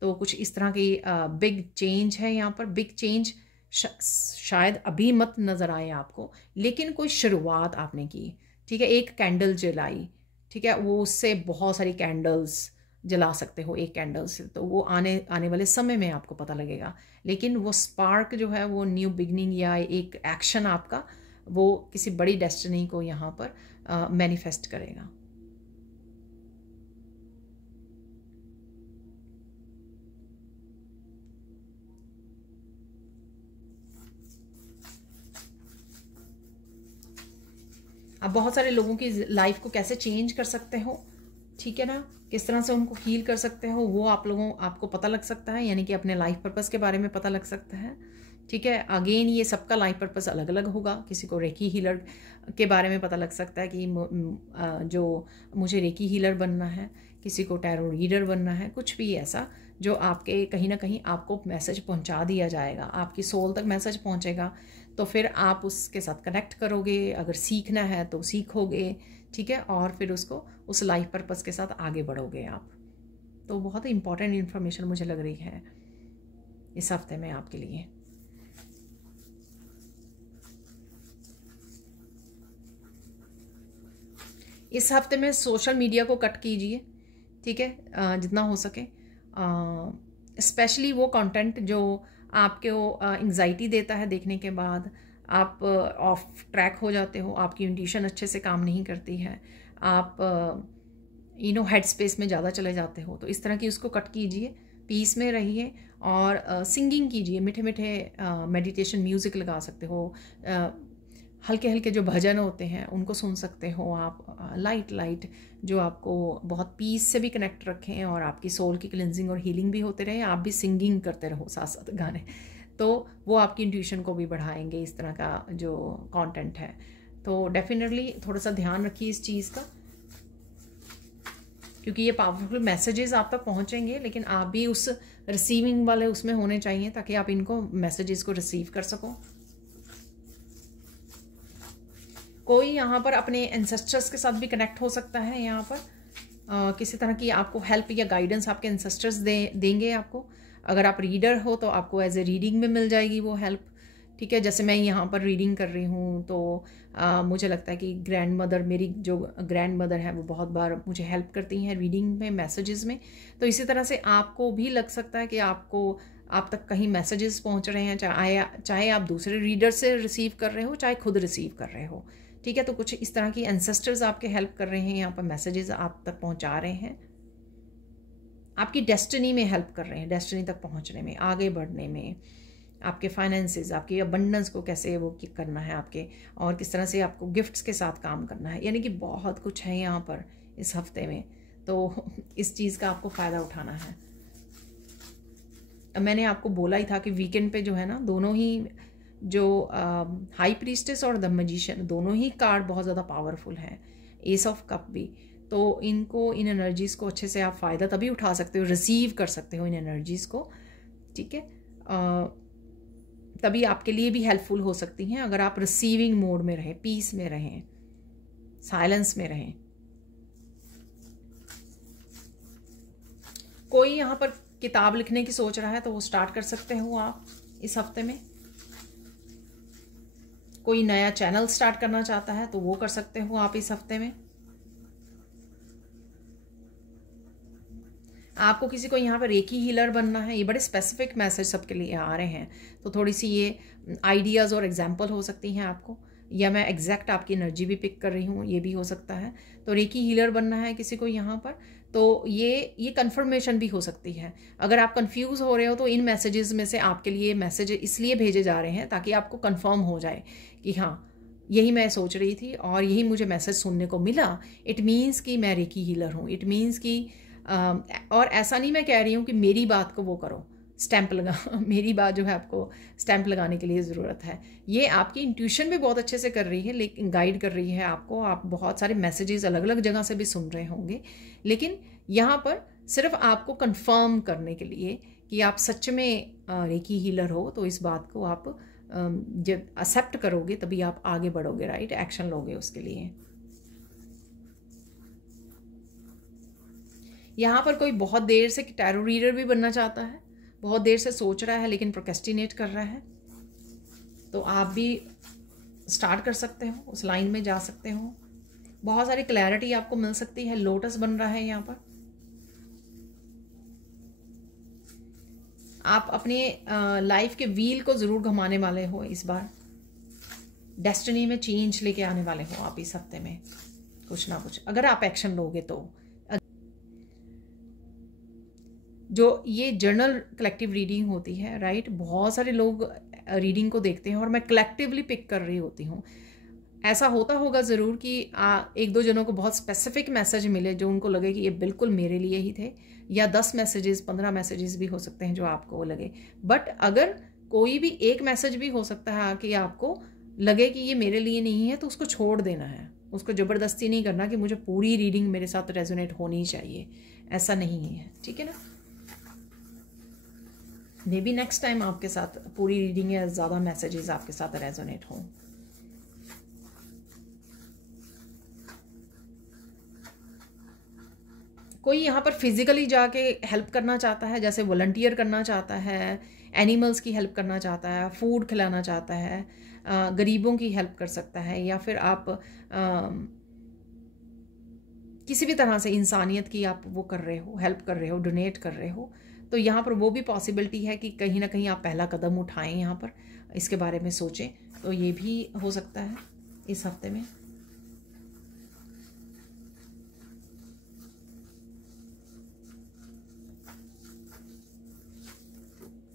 तो कुछ इस तरह की बिग चेंज है यहाँ पर। बिग चेंज शायद अभी मत नज़र आए आपको, लेकिन कोई शुरुआत आपने की, ठीक है। एक कैंडल जलाई, ठीक है, वो उससे बहुत सारी कैंडल्स जला सकते हो एक कैंडल से, तो वो आने आने वाले समय में आपको पता लगेगा। लेकिन वो स्पार्क जो है वो न्यू बिगनिंग या एक एक्शन आपका वो किसी बड़ी डेस्टिनी को यहाँ पर मैनिफेस्ट करेगा। आप बहुत सारे लोगों की लाइफ को कैसे चेंज कर सकते हो, ठीक है ना, किस तरह से उनको हील कर सकते हो, वो आपको पता लग सकता है, यानी कि अपने लाइफ पर्पस के बारे में पता लग सकता है, ठीक है। अगेन ये सबका लाइफ पर्पस अलग अलग होगा। किसी को रेकी हीलर के बारे में पता लग सकता है कि जो मुझे रेकी हीलर बनना है, किसी को टैरो रीडर बनना है, कुछ भी ऐसा जो आपके कहीं ना कहीं आपको मैसेज पहुंचा दिया जाएगा, आपकी सोल तक मैसेज पहुंचेगा, तो फिर आप उसके साथ कनेक्ट करोगे। अगर सीखना है तो सीखोगे, ठीक है, और फिर उसको उस लाइफ पर्पस के साथ आगे बढ़ोगे आप। तो बहुत ही इंपॉर्टेंट इन्फॉर्मेशन मुझे लग रही है इस हफ्ते में आपके लिए। इस हफ्ते में सोशल मीडिया को कट कीजिए, ठीक है, जितना हो सके। स्पेशली वो कंटेंट जो आपको एंग्जाइटी देता है, देखने के बाद आप ऑफ ट्रैक हो जाते हो, आपकी इंट्यूशन अच्छे से काम नहीं करती है, आप हेड स्पेस में ज़्यादा चले जाते हो, तो इस तरह की उसको कट कीजिए, पीस में रहिए और सिंगिंग कीजिए, मीठे मीठे मेडिटेशन म्यूज़िक लगा सकते हो, हल्के हल्के जो भजन होते हैं उनको सुन सकते हो आप, लाइट लाइट जो आपको बहुत पीस से भी कनेक्ट रखें और आपकी सोल की क्लिनजिंग और हीलिंग भी होते रहे, आप भी सिंगिंग करते रहो साथ साथ गाने, तो वो आपकी इंट्यूशन को भी बढ़ाएंगे। इस तरह का जो कंटेंट है, तो डेफिनेटली थोड़ा सा ध्यान रखिए इस चीज़ का, क्योंकि ये पावरफुल मैसेजेस आप तक पहुंचेंगे, लेकिन आप भी उस रिसीविंग वाले उसमें होने चाहिए ताकि आप इनको मैसेजेस को रिसीव कर सको। कोई यहाँ पर अपने एंसेस्टर्स के साथ भी कनेक्ट हो सकता है, यहाँ पर किसी तरह की आपको हेल्प या गाइडेंस आपके एंसेस्टर्स देंगे आपको। अगर आप रीडर हो तो आपको एज ए रीडिंग में मिल जाएगी वो हेल्प, ठीक है। जैसे मैं यहाँ पर रीडिंग कर रही हूँ तो मुझे लगता है कि ग्रैंड मदर, मेरी जो ग्रैंड मदर है वो बहुत बार मुझे हेल्प करती हैं रीडिंग में, मैसेजेस में। तो इसी तरह से आपको भी लग सकता है कि आप तक कहीं मैसेजेस पहुँच रहे हैं, चाहे आप दूसरे रीडर से रिसीव कर रहे हो, चाहे खुद रिसीव कर रहे हो, ठीक है। तो कुछ इस तरह की एंसेस्टर्स आपके हेल्प कर रहे हैं, यहाँ पर मैसेजेस आप तक पहुँचा रहे हैं, आपकी डेस्टिनी में हेल्प कर रहे हैं, डेस्टिनी तक पहुँचने में, आगे बढ़ने में, आपके फाइनेंसेस, आपकी अबंडेंस को कैसे वो करना है आपके, और किस तरह से आपको गिफ्ट्स के साथ काम करना है, यानी कि बहुत कुछ है यहाँ पर इस हफ्ते में। तो इस चीज़ का आपको फ़ायदा उठाना है। मैंने आपको बोला ही था कि वीकेंड पे जो है ना, दोनों ही जो हाई प्रीस्टेस और द मैजिशियन, दोनों ही कार्ड बहुत ज़्यादा पावरफुल हैं, एस ऑफ कप भी। तो इन एनर्जीज़ को अच्छे से आप फ़ायदा तभी उठा सकते हो, रिसीव कर सकते हो इन एनर्जीज़ को, ठीक है। तभी आपके लिए भी हेल्पफुल हो सकती हैं अगर आप रिसीविंग मोड में रहें, पीस में रहें, साइलेंस में रहें। कोई यहाँ पर किताब लिखने की सोच रहा है तो वो स्टार्ट कर सकते हो आप इस हफ्ते में। कोई नया चैनल स्टार्ट करना चाहता है तो वो कर सकते हो आप इस हफ्ते में। आपको किसी को यहाँ पर रेकी हीलर बनना है, ये बड़े स्पेसिफिक मैसेज सबके लिए आ रहे हैं, तो थोड़ी सी ये आइडियाज़ और एग्जांपल हो सकती हैं आपको, या मैं एग्जैक्ट आपकी एनर्जी भी पिक कर रही हूँ, ये भी हो सकता है। तो रेकी हीलर बनना है किसी को यहाँ पर, तो ये कंफर्मेशन भी हो सकती है। अगर आप कंफ्यूज हो रहे हो तो इन मैसेजेस में से आपके लिए मैसेज इसलिए भेजे जा रहे हैं ताकि आपको कंफर्म हो जाए कि हाँ यही मैं सोच रही थी और यही मुझे मैसेज सुनने को मिला। इट मीन्स कि मैं रेकी हीलर हूँ। इट मीन्स कि और ऐसा नहीं मैं कह रही हूँ कि मेरी बात को वो करो, स्टैंप लगा मेरी बात जो है आपको स्टैंप लगाने के लिए ज़रूरत है। ये आपकी इंट्यूशन भी बहुत अच्छे से कर रही है, लेकिन गाइड कर रही है आपको। आप बहुत सारे मैसेजेस अलग अलग जगह से भी सुन रहे होंगे, लेकिन यहाँ पर सिर्फ आपको कंफर्म करने के लिए कि आप सच में रेकी हीलर हो, तो इस बात को आप जब एक्सेप्ट करोगे तभी आप आगे बढ़ोगे, राइट, एक्शन लोगे उसके लिए। यहाँ पर कोई बहुत देर से टैरो रीडर भी बनना चाहता है, बहुत देर से सोच रहा है लेकिन प्रोक्रेस्टिनेट कर रहा है, तो आप भी स्टार्ट कर सकते हो, उस लाइन में जा सकते हो। बहुत सारी क्लैरिटी आपको मिल सकती है। लोटस बन रहा है यहाँ पर। आप अपने लाइफ के व्हील को ज़रूर घुमाने वाले हो इस बार। डेस्टिनी में चेंज लेके आने वाले हो आप इस हफ्ते में, कुछ ना कुछ, अगर आप एक्शन लोगे तो। जो ये जर्नल कलेक्टिव रीडिंग होती है, राइट, बहुत सारे लोग रीडिंग को देखते हैं और मैं कलेक्टिवली पिक कर रही होती हूँ। ऐसा होता होगा ज़रूर कि एक दो जनों को बहुत स्पेसिफिक मैसेज मिले जो उनको लगे कि ये बिल्कुल मेरे लिए ही थे, या 10 मैसेजेस 15 मैसेजेस भी हो सकते हैं जो आपको लगे। बट अगर कोई भी एक मैसेज भी हो सकता है कि आपको लगे कि ये मेरे लिए नहीं है, तो उसको छोड़ देना है। उसको ज़बरदस्ती नहीं करना कि मुझे पूरी रीडिंग मेरे साथ रेजोनेट होनी चाहिए, ऐसा नहीं है, ठीक है ना। मे बी नेक्स्ट टाइम आपके साथ पूरी रीडिंग या ज़्यादा मैसेजेस आपके साथ रेजोनेट हों। कोई यहाँ पर फिजिकली जाके हेल्प करना चाहता है, जैसे वॉलंटियर करना चाहता है, एनिमल्स की हेल्प करना चाहता है, फूड खिलाना चाहता है, गरीबों की हेल्प कर सकता है, या फिर आप किसी भी तरह से इंसानियत की आप वो कर रहे हो, हेल्प कर रहे हो, डोनेट कर रहे हो, तो यहाँ पर वो भी पॉसिबिलिटी है कि कहीं ना कहीं आप पहला कदम उठाएं, यहाँ पर इसके बारे में सोचें, तो ये भी हो सकता है इस हफ्ते में।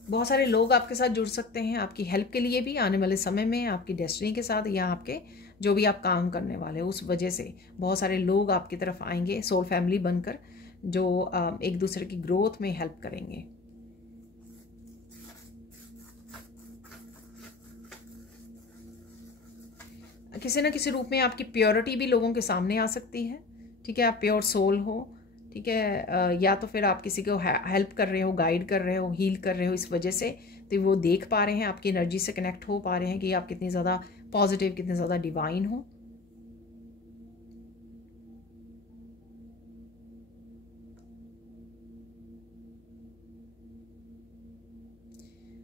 बहुत सारे लोग आपके साथ जुड़ सकते हैं आपकी हेल्प के लिए भी आने वाले समय में, आपकी डेस्टिनी के साथ, या आपके जो भी आप काम करने वाले हो उस वजह से बहुत सारे लोग आपकी तरफ आएंगे सोल फैमिली बनकर, जो एक दूसरे की ग्रोथ में हेल्प करेंगे। किसी न किसी रूप में आपकी प्योरिटी भी लोगों के सामने आ सकती है, ठीक है। आप प्योर सोल हो, ठीक है, या तो फिर आप किसी को हेल्प कर रहे हो, गाइड कर रहे हो, हील कर रहे हो, इस वजह से तो वो देख पा रहे हैं, आपकी एनर्जी से कनेक्ट हो पा रहे हैं कि आप कितनी ज़्यादा पॉजिटिव, कितने ज़्यादा डिवाइन हो।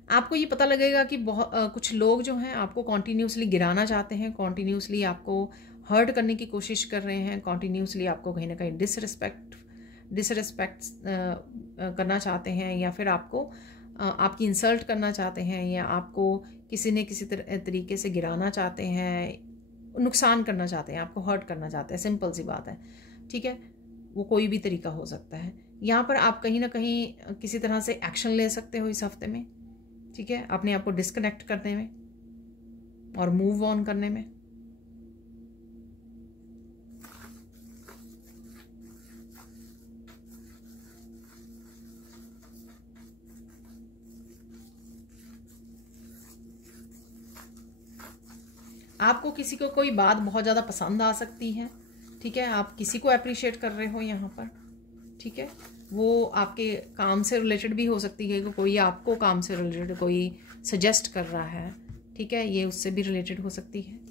आपको ये पता लगेगा कि बहुत कुछ लोग जो हैं आपको कॉन्टीन्यूसली गिराना चाहते हैं, कॉन्टीन्यूसली आपको हर्ट करने की कोशिश कर रहे हैं, कॉन्टीन्यूसली आपको कहीं ना कहीं डिसरिस्पेक्ट करना चाहते हैं, या फिर आपको आपकी इंसल्ट करना चाहते हैं, या आपको किसी न किसी तरीके से गिराना चाहते हैं, नुकसान करना चाहते हैं, आपको हर्ट करना चाहते हैं। सिंपल सी बात है, ठीक है। वो कोई भी तरीका हो सकता है। यहाँ पर आप कहीं ना कहीं किसी तरह से एक्शन ले सकते हो इस हफ्ते में, ठीक है, अपने आप को डिस्कनेक्ट करने में और मूव ऑन करने में। आपको किसी को कोई बात बहुत ज़्यादा पसंद आ सकती है, ठीक है, आप किसी को अप्रिशिएट कर रहे हो यहाँ पर, ठीक है। वो आपके काम से रिलेटेड भी हो सकती है कि कोई आपको काम से रिलेटेड कोई सजेस्ट कर रहा है, ठीक है, ये उससे भी रिलेटेड हो सकती है।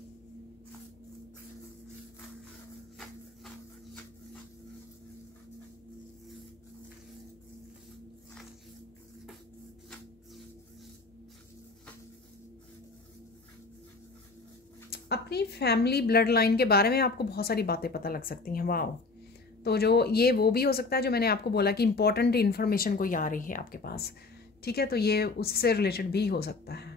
अपनी फैमिली ब्लड लाइन के बारे में आपको बहुत सारी बातें पता लग सकती हैं। वाह, तो जो ये वो भी हो सकता है जो मैंने आपको बोला कि इंपॉर्टेंट इन्फॉर्मेशन कोई आ रही है आपके पास, ठीक है, तो ये उससे रिलेटेड भी हो सकता है।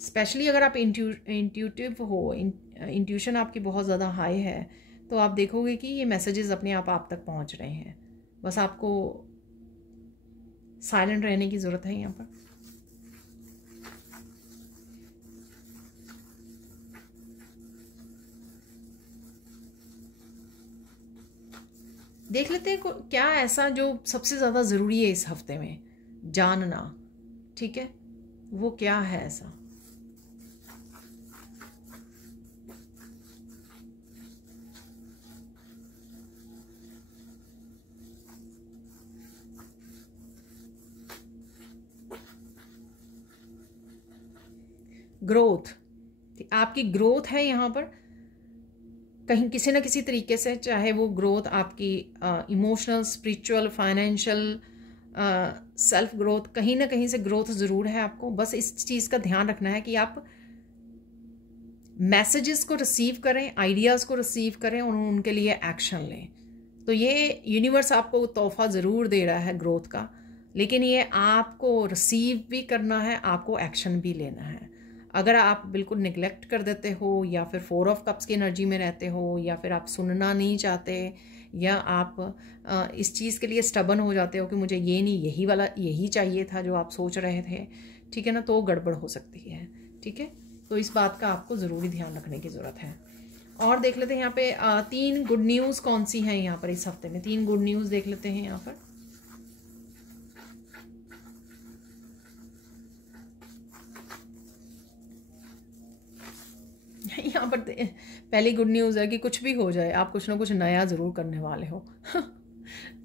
स्पेशली अगर आप इंट्यूटिव हो, इंट्यूशन आपकी बहुत ज़्यादा हाई है, तो आप देखोगे कि ये मैसेजेस अपने आप तक पहुंच रहे हैं। बस आपको साइलेंट रहने की ज़रूरत है यहाँ पर। देख लेते हैं क्या ऐसा जो सबसे ज़्यादा ज़रूरी है इस हफ्ते में जानना, ठीक है, वो क्या है ऐसा। ग्रोथ, आपकी ग्रोथ है यहाँ पर कहीं किसी ना किसी तरीके से, चाहे वो ग्रोथ आपकी emotional, spiritual, financial, self growth, कहीं ना कहीं से ग्रोथ ज़रूर है आपको। बस इस चीज़ का ध्यान रखना है कि आप मैसेजेस को रिसीव करें, आइडियाज़ को रिसीव करें और उनके लिए एक्शन लें। तो ये यूनिवर्स आपको तोहफा ज़रूर दे रहा है ग्रोथ का, लेकिन ये आपको रिसीव भी करना है, आपको एक्शन भी लेना है। अगर आप बिल्कुल निगलेक्ट कर देते हो या फिर 4 ऑफ कप्स की एनर्जी में रहते हो या फिर आप सुनना नहीं चाहते या आप इस चीज़ के लिए स्टबन हो जाते हो कि मुझे ये नहीं, यही वाला यही चाहिए था जो आप सोच रहे थे, ठीक है ना, तो गड़बड़ हो सकती है, ठीक है। तो इस बात का आपको ज़रूरी ध्यान रखने की ज़रूरत है। और देख लेते हैं यहाँ पे 3 गुड न्यूज़ कौन सी हैं यहाँ पर इस हफ्ते में। 3 गुड न्यूज़ देख लेते हैं यहाँ पर। यहाँ पर पहली गुड न्यूज़ है कि कुछ भी हो जाए आप कुछ ना कुछ नया ज़रूर करने वाले हो।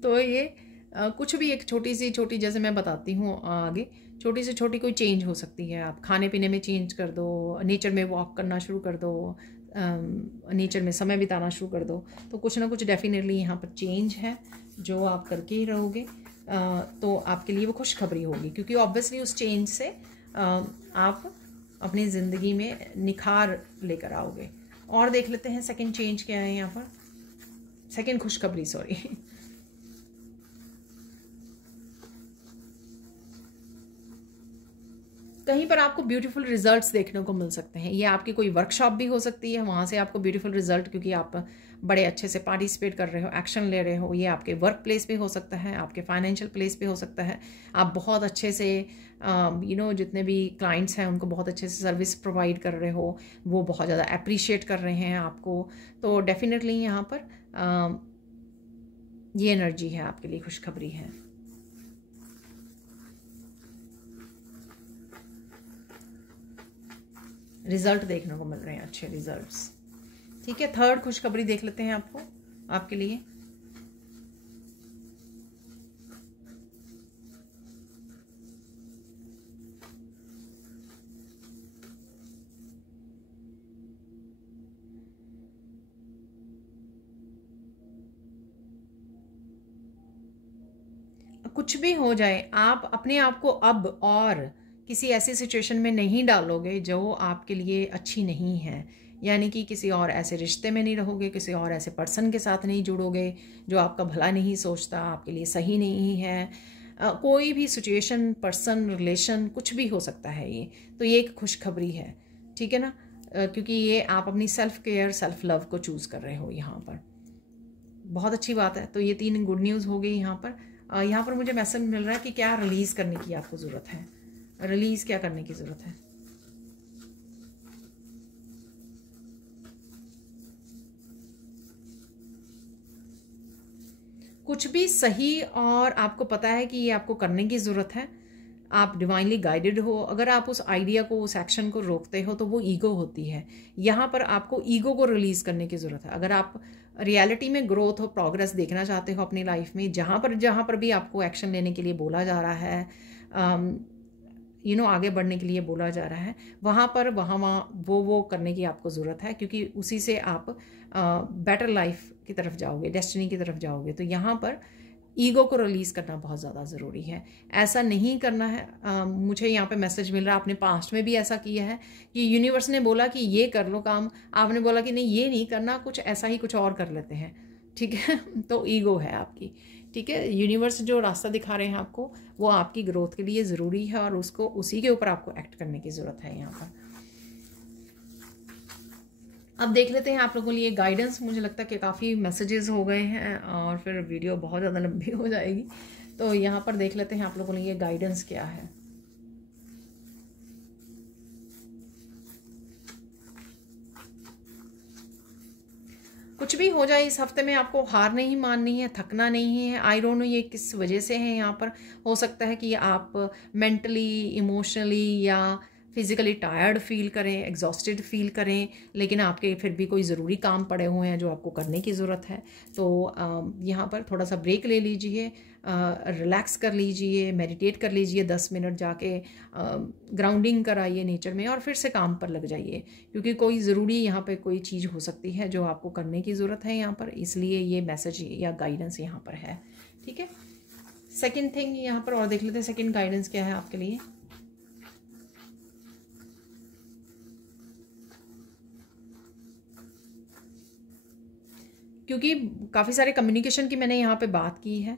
तो ये कुछ भी एक छोटी जैसे मैं बताती हूँ आगे, छोटी से छोटी कोई चेंज हो सकती है। आप खाने पीने में चेंज कर दो, नेचर में वॉक करना शुरू कर दो, नेचर में समय बिताना शुरू कर दो, तो कुछ ना कुछ डेफिनेटली यहाँ पर चेंज है जो आप करके ही रहोगे। तो आपके लिए वो खुशखबरी होगी, क्योंकि ऑब्वियसली उस चेंज से आप अपनी ज़िंदगी में निखार लेकर आओगे। और देख लेते हैं सेकंड चेंज क्या है यहाँ पर, सेकंड खुशखबरी, सॉरी। कहीं पर आपको ब्यूटीफुल रिजल्ट्स देखने को मिल सकते हैं। ये आपकी कोई वर्कशॉप भी हो सकती है, वहाँ से आपको ब्यूटीफुल रिजल्ट, क्योंकि आप बड़े अच्छे से पार्टिसिपेट कर रहे हो, एक्शन ले रहे हो। ये आपके वर्क प्लेस पे हो सकता है, आपके फाइनेंशियल प्लेस पे हो सकता है। आप बहुत अच्छे से जितने भी क्लाइंट्स हैं उनको बहुत अच्छे से सर्विस प्रोवाइड कर रहे हो, वो बहुत ज़्यादा अप्रिशिएट कर रहे हैं आपको। तो डेफिनेटली यहाँ पर ये एनर्जी है, आपके लिए खुशखबरी है। रिजल्ट देखने को मिल रहे हैं, अच्छे रिजल्ट्स, ठीक है। थर्ड खुशखबरी देख लेते हैं आपके लिए। कुछ भी हो जाए, आप अपने आप को अब और किसी ऐसी सिचुएशन में नहीं डालोगे जो आपके लिए अच्छी नहीं है। यानी कि किसी और ऐसे रिश्ते में नहीं रहोगे, किसी और ऐसे पर्सन के साथ नहीं जुड़ोगे जो आपका भला नहीं सोचता, आपके लिए सही नहीं है। कोई भी सिचुएशन, पर्सन, रिलेशन, कुछ भी हो सकता है ये। तो ये एक खुशखबरी है, ठीक है ना, क्योंकि ये आप अपनी सेल्फ केयर, सेल्फ लव को चूज़ कर रहे हो यहाँ पर। बहुत अच्छी बात है। तो ये 3 गुड न्यूज़ हो गई यहाँ पर। यहाँ पर मुझे मैसेज मिल रहा है कि क्या रिलीज़ करने की आपको ज़रूरत है, रिलीज़ क्या करने की ज़रूरत है। कुछ भी सही और आपको पता है कि ये आपको करने की ज़रूरत है, आप डिवाइनली गाइडेड हो। अगर आप उस आइडिया को, उस एक्शन को रोकते हो तो वो ईगो होती है। यहाँ पर आपको ईगो को रिलीज़ करने की ज़रूरत है। अगर आप रियलिटी में ग्रोथ हो, प्रोग्रेस देखना चाहते हो अपनी लाइफ में, जहाँ पर भी आपको एक्शन लेने के लिए बोला जा रहा है, आगे बढ़ने के लिए बोला जा रहा है, वहाँ वो करने की आपको ज़रूरत है, क्योंकि उसी से आप बेटर लाइफ की तरफ जाओगे, डेस्टिनी की तरफ जाओगे। तो यहाँ पर ईगो को रिलीज़ करना बहुत ज़्यादा ज़रूरी है। ऐसा नहीं करना है। मुझे यहाँ पे मैसेज मिल रहा है, आपने पास्ट में भी ऐसा किया है कि यूनिवर्स ने बोला कि ये कर लो काम, आपने बोला कि नहीं ये नहीं करना, कुछ ऐसा ही कुछ और कर लेते हैं, ठीक है। तो ईगो है आपकी, ठीक है। यूनिवर्स जो रास्ता दिखा रहे हैं आपको, वो आपकी ग्रोथ के लिए ज़रूरी है और उसको उसी के ऊपर आपको एक्ट करने की ज़रूरत है यहाँ पर। अब देख लेते हैं आप लोगों के लिए गाइडेंस। मुझे लगता है कि काफ़ी मैसेजेस हो गए हैं और फिर वीडियो बहुत ज़्यादा लंबी हो जाएगी, तो यहाँ पर देख लेते हैं आप लोगों के लिए गाइडेंस क्या है। कुछ भी हो जाए इस हफ्ते में, आपको हार नहीं माननी है, थकना नहीं है। आई डोंट नो ये किस वजह से है यहाँ पर। हो सकता है कि आप मेंटली, इमोशनली या फिजिकली टायर्ड फील करें, एग्जॉस्टेड फील करें, लेकिन आपके फिर भी कोई ज़रूरी काम पड़े हुए हैं जो आपको करने की ज़रूरत है। तो यहाँ पर थोड़ा सा ब्रेक ले लीजिए, रिलैक्स कर लीजिए, मेडिटेट कर लीजिए, 10 मिनट जाके ग्राउंडिंग कराइए नेचर में और फिर से काम पर लग जाइए, क्योंकि कोई ज़रूरी यहाँ पे कोई चीज़ हो सकती है जो आपको करने की ज़रूरत है यहाँ पर, इसलिए ये मैसेज या गाइडेंस यहाँ पर है, ठीक है। सेकेंड थिंग यहाँ पर और देख लेते हैं सेकेंड गाइडेंस क्या है आपके लिए। क्योंकि काफ़ी सारे कम्युनिकेशन की मैंने यहाँ पे बात की है,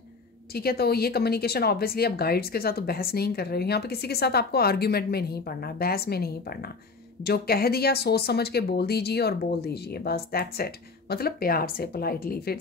ठीक है। तो ये कम्युनिकेशन ऑब्वियसली आप गाइड्स के साथ तो बहस नहीं कर रहे हो यहाँ पे, किसी के साथ आपको आर्ग्यूमेंट में नहीं पड़ना, बहस में नहीं पड़ना। जो कह दिया सोच समझ के बोल दीजिए और बोल दीजिए, बस दैट्स इट। मतलब प्यार से, पोलाइटली, फिर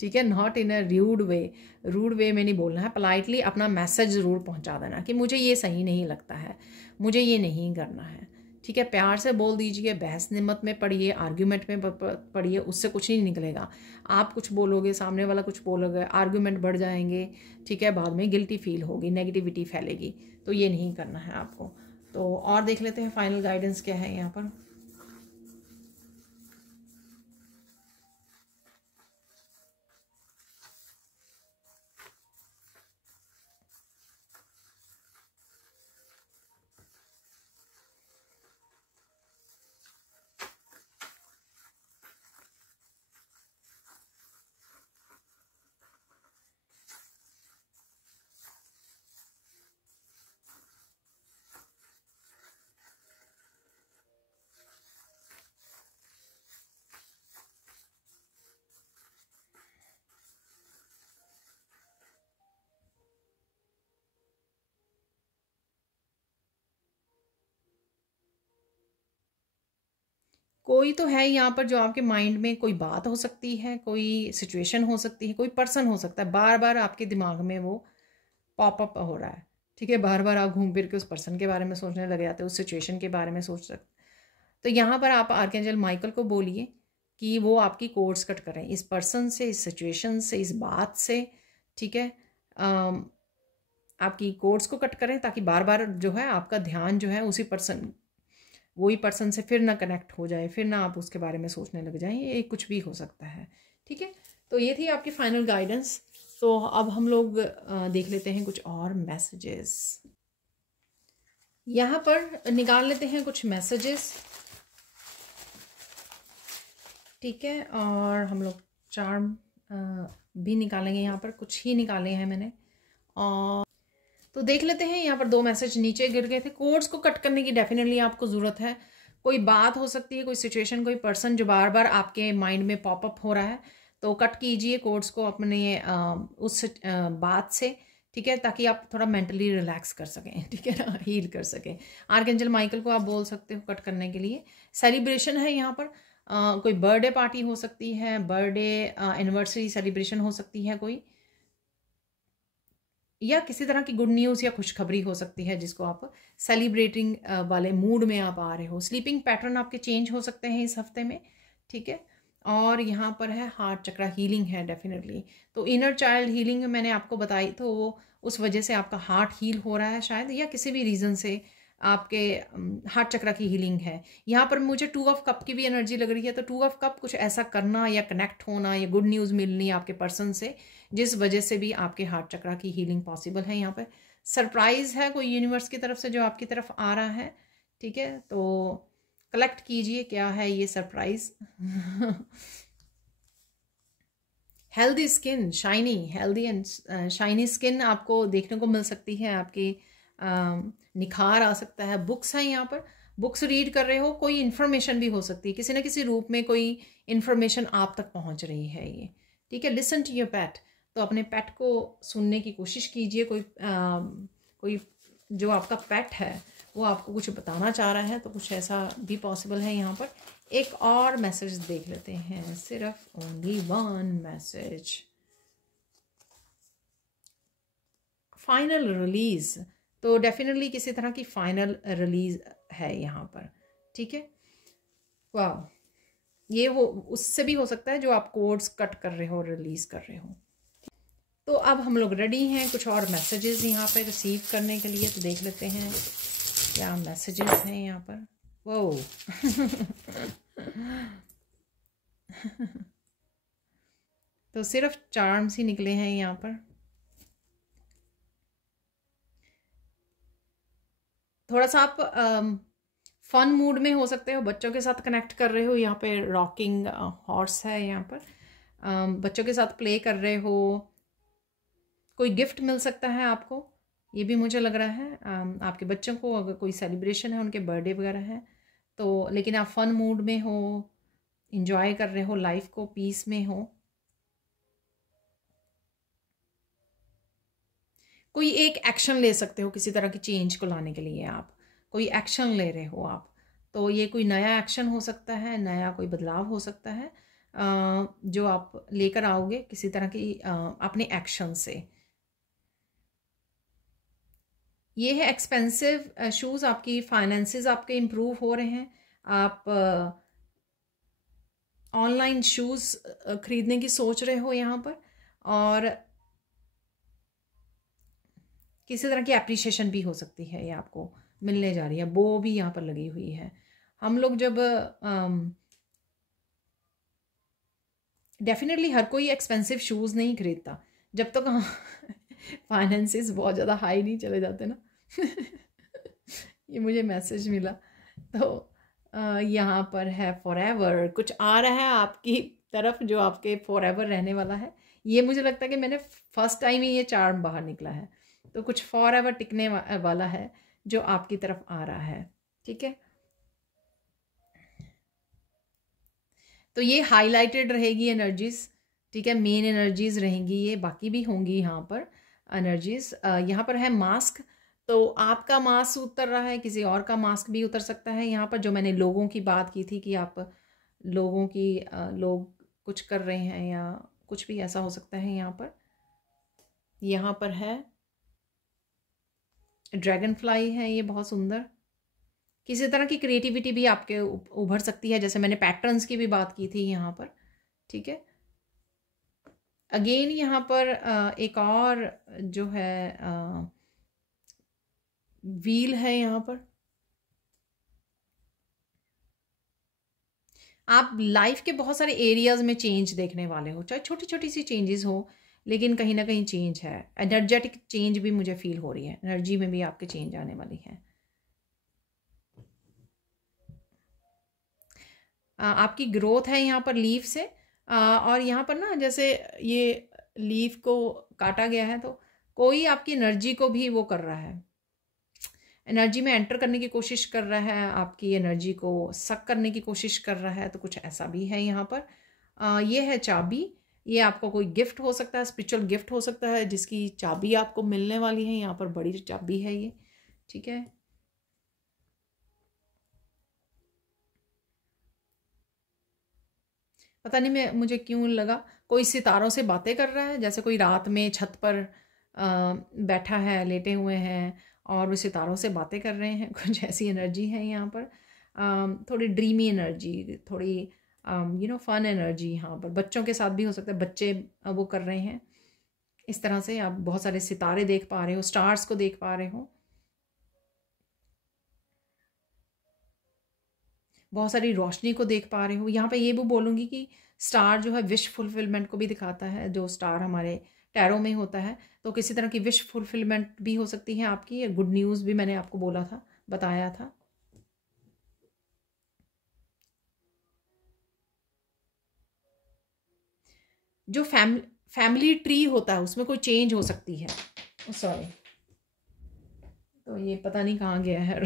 ठीक है, नॉट इन अ रूड वे में नहीं बोलना है। पोलाइटली अपना मैसेज ज़रूर पहुँचा देना कि मुझे ये सही नहीं लगता है, मुझे ये नहीं करना है, ठीक है। प्यार से बोल दीजिए, बहस निमत में पढ़िए, आर्ग्यूमेंट में पढ़िए, उससे कुछ नहीं निकलेगा। आप कुछ बोलोगे, सामने वाला कुछ बोलोगे, आर्ग्यूमेंट बढ़ जाएंगे, ठीक है। बाद में गिल्टी फील होगी, नेगेटिविटी फैलेगी, तो ये नहीं करना है आपको। तो और देख लेते हैं फाइनल गाइडेंस क्या है यहाँ पर। कोई तो है यहाँ पर जो आपके माइंड में, कोई बात हो सकती है, कोई सिचुएशन हो सकती है, कोई पर्सन हो सकता है, बार बार आपके दिमाग में वो पॉपअप हो रहा है, ठीक है। बार बार आप घूम फिर के उस पर्सन के बारे में सोचने लग जाते हो, उस सिचुएशन के बारे में सोच सकते। तो यहाँ पर आप आर्कएंजल माइकल को बोलिए कि वो आपकी कोर्स कट करें इस पर्सन से, इस सिचुएशन से, इस बात से, ठीक है। आपकी कोर्स को कट करें ताकि बार बार जो है आपका ध्यान जो है उसी पर्सन, वही पर्सन से फिर ना कनेक्ट हो जाए, फिर ना आप उसके बारे में सोचने लग जाएं। ये कुछ भी हो सकता है, ठीक है। तो ये थी आपकी फाइनल गाइडेंस। तो अब हम लोग देख लेते हैं कुछ और मैसेजेस। यहाँ पर निकाल लेते हैं कुछ मैसेजेस, ठीक है। और हम लोग चार्म भी निकालेंगे, यहाँ पर कुछ ही निकाले हैं मैंने। और तो देख लेते हैं, यहाँ पर 2 मैसेज नीचे गिर गए थे। कोड्स को कट करने की डेफिनेटली आपको ज़रूरत है। कोई बात हो सकती है, कोई सिचुएशन, कोई पर्सन जो बार बार आपके माइंड में पॉपअप हो रहा है, तो कट कीजिए कोड्स को अपने उस बात से, ठीक है, ताकि आप थोड़ा मेंटली रिलैक्स कर सकें, ठीक है ना, हील कर सकें। आर्कएंजल माइकल को आप बोल सकते हो कट करने के लिए। सेलिब्रेशन है यहाँ पर, कोई बर्थडे पार्टी हो सकती है, बर्थडे एनिवर्सरी सेलिब्रेशन हो सकती है कोई, या किसी तरह की गुड न्यूज़ या खुशखबरी हो सकती है जिसको आप सेलिब्रेटिंग वाले मूड में आप आ रहे हो। स्लीपिंग पैटर्न आपके चेंज हो सकते हैं इस हफ्ते में, ठीक है। और यहाँ पर है हार्ट चक्रा हीलिंग है डेफिनेटली। तो इनर चाइल्ड हीलिंग मैंने आपको बताई, तो वो उस वजह से आपका हार्ट हील हो रहा है शायद, या किसी भी रीज़न से आपके हार्ट चक्रा की हीलिंग है। यहाँ पर मुझे 2 ऑफ कप की भी एनर्जी लग रही है। तो 2 ऑफ कप, कुछ ऐसा करना या कनेक्ट होना या गुड न्यूज़ मिलनी आपके पर्सन से, जिस वजह से भी आपके हार्ट चक्रा की हीलिंग पॉसिबल है। यहाँ पर सरप्राइज है कोई यूनिवर्स की तरफ से जो आपकी तरफ आ रहा है, ठीक है। तो कलेक्ट कीजिए क्या है ये surprise. Healthy skin, shiny, healthy and shiny skin आपको देखने को मिल सकती है, आपकी निखार आ सकता है। बुक्स हैं यहाँ पर, बुक्स रीड कर रहे हो, कोई इन्फॉर्मेशन भी हो सकती है, किसी ना किसी रूप में कोई इन्फॉर्मेशन आप तक पहुँच रही है ये, ठीक है। लिसन टू योर पेट, तो अपने पेट को सुनने की कोशिश कीजिए। कोई जो आपका पेट है वो आपको कुछ बताना चाह रहा है, तो कुछ ऐसा भी पॉसिबल है यहाँ पर। एक और मैसेज देख लेते हैं, सिर्फ only one message. Final release, तो डेफिनेटली किसी तरह की फाइनल रिलीज है यहाँ पर, ठीक है। वाह, ये वो उससे भी हो सकता है जो आप कोड्स कट कर रहे हो, रिलीज कर रहे हो। तो अब हम लोग रेडी हैं कुछ और मैसेजेस यहाँ पे रिसीव करने के लिए, तो देख लेते हैं क्या मैसेजेस हैं यहाँ पर। वो तो सिर्फ चार्म्स ही निकले हैं यहाँ पर। थोड़ा सा आप फन मूड में हो सकते हो, बच्चों के साथ कनेक्ट कर रहे हो। यहाँ पे रॉकिंग हॉर्स है यहाँ पर, बच्चों के साथ प्ले कर रहे हो। कोई गिफ्ट मिल सकता है आपको, ये भी मुझे लग रहा है। आपके बच्चों को अगर कोई सेलिब्रेशन है, उनके बर्थडे वगैरह है तो, लेकिन आप फन मूड में हो, इंजॉय कर रहे हो लाइफ को, पीस में हो। कोई एक एक्शन ले सकते हो किसी तरह की चेंज को लाने के लिए, आप कोई एक्शन ले रहे हो आप, तो ये कोई नया एक्शन हो सकता है, नया कोई बदलाव हो सकता है जो आप लेकर आओगे किसी तरह की अपने एक्शन से। ये है एक्सपेंसिव शूज़, आपकी फाइनेंसेस आपके इम्प्रूव हो रहे हैं। आप ऑनलाइन शूज़ खरीदने की सोच रहे हो यहाँ पर, और किसी तरह की एप्रिसिएशन भी हो सकती है, ये आपको मिलने जा रही है। बो भी यहाँ पर लगी हुई है। हम लोग जब डेफिनेटली हर कोई एक्सपेंसिव शूज़ नहीं खरीदता जब तक फाइनेंसेस बहुत ज़्यादा हाई नहीं चले जाते ना। ये मुझे मैसेज मिला, तो यहाँ पर है फॉरएवर, कुछ आ रहा है आपकी तरफ जो आपके फॉरएवर रहने वाला है। ये मुझे लगता है कि मैंने फर्स्ट टाइम ही ये चार्म बाहर निकला है, तो कुछ फॉरएवर टिकने वाला है जो आपकी तरफ आ रहा है, ठीक है। तो ये हाईलाइटेड रहेगी एनर्जीज, ठीक है, मेन एनर्जीज रहेंगी ये, बाकी भी होंगी यहाँ पर एनर्जीज। यहाँ पर है मास्क, तो आपका मास्क उतर रहा है, किसी और का मास्क भी उतर सकता है यहाँ पर। जो मैंने लोगों की बात की थी कि आप लोगों की लोग कुछ कर रहे हैं या कुछ भी ऐसा हो सकता है यहाँ पर। यहाँ पर है ड्रैगन फ्लाई है, ये बहुत सुंदर। किसी तरह की क्रिएटिविटी भी आपके उभर सकती है, जैसे मैंने पैटर्न्स की भी बात की थी यहाँ पर, ठीक है। अगेन यहाँ पर एक और जो है व्हील है यहाँ पर। आप लाइफ के बहुत सारे एरियाज में चेंज देखने वाले हो, चाहे छोटी छोटी सी चेंजेस हो, लेकिन कहीं ना कहीं चेंज है। एनर्जेटिक चेंज भी मुझे फील हो रही है, एनर्जी में भी आपके चेंज आने वाली है। आपकी ग्रोथ है यहाँ पर लीफ से, और यहाँ पर ना जैसे ये लीफ को काटा गया है, तो कोई आपकी एनर्जी को भी वो कर रहा है, एनर्जी में एंटर करने की कोशिश कर रहा है, आपकी एनर्जी को सक करने की कोशिश कर रहा है, तो कुछ ऐसा भी है यहाँ पर। ये है चाबी, ये आपको कोई गिफ्ट हो सकता है, स्पिरिचुअल गिफ्ट हो सकता है जिसकी चाबी आपको मिलने वाली है। यहाँ पर बड़ी चाबी है ये, ठीक है। पता नहीं मैं मुझे क्यों लगा कोई सितारों से बातें कर रहा है, जैसे कोई रात में छत पर बैठा है, लेटे हुए हैं और वो सितारों से बातें कर रहे हैं। कुछ ऐसी एनर्जी है यहाँ पर, थोड़ी ड्रीमी एनर्जी, थोड़ी फन एनर्जी यहाँ पर। बच्चों के साथ भी हो सकता है, बच्चे वो कर रहे हैं इस तरह से। आप बहुत सारे सितारे देख पा रहे हो, स्टार्स को देख पा रहे हो, बहुत सारी रोशनी को देख पा रहे हो। यहाँ पे ये भी बोलूँगी कि स्टार जो है विश फुलफिलमेंट को भी दिखाता है, जो स्टार हमारे टैरो में होता है, तो किसी तरह की विश फुलफिलमेंट भी हो सकती है आपकी। गुड न्यूज़ भी मैंने आपको बोला था, बताया था। जो फैमिली ट्री होता है उसमें कोई चेंज हो सकती है। सॉरी, तो ये पता नहीं कहाँ गया है।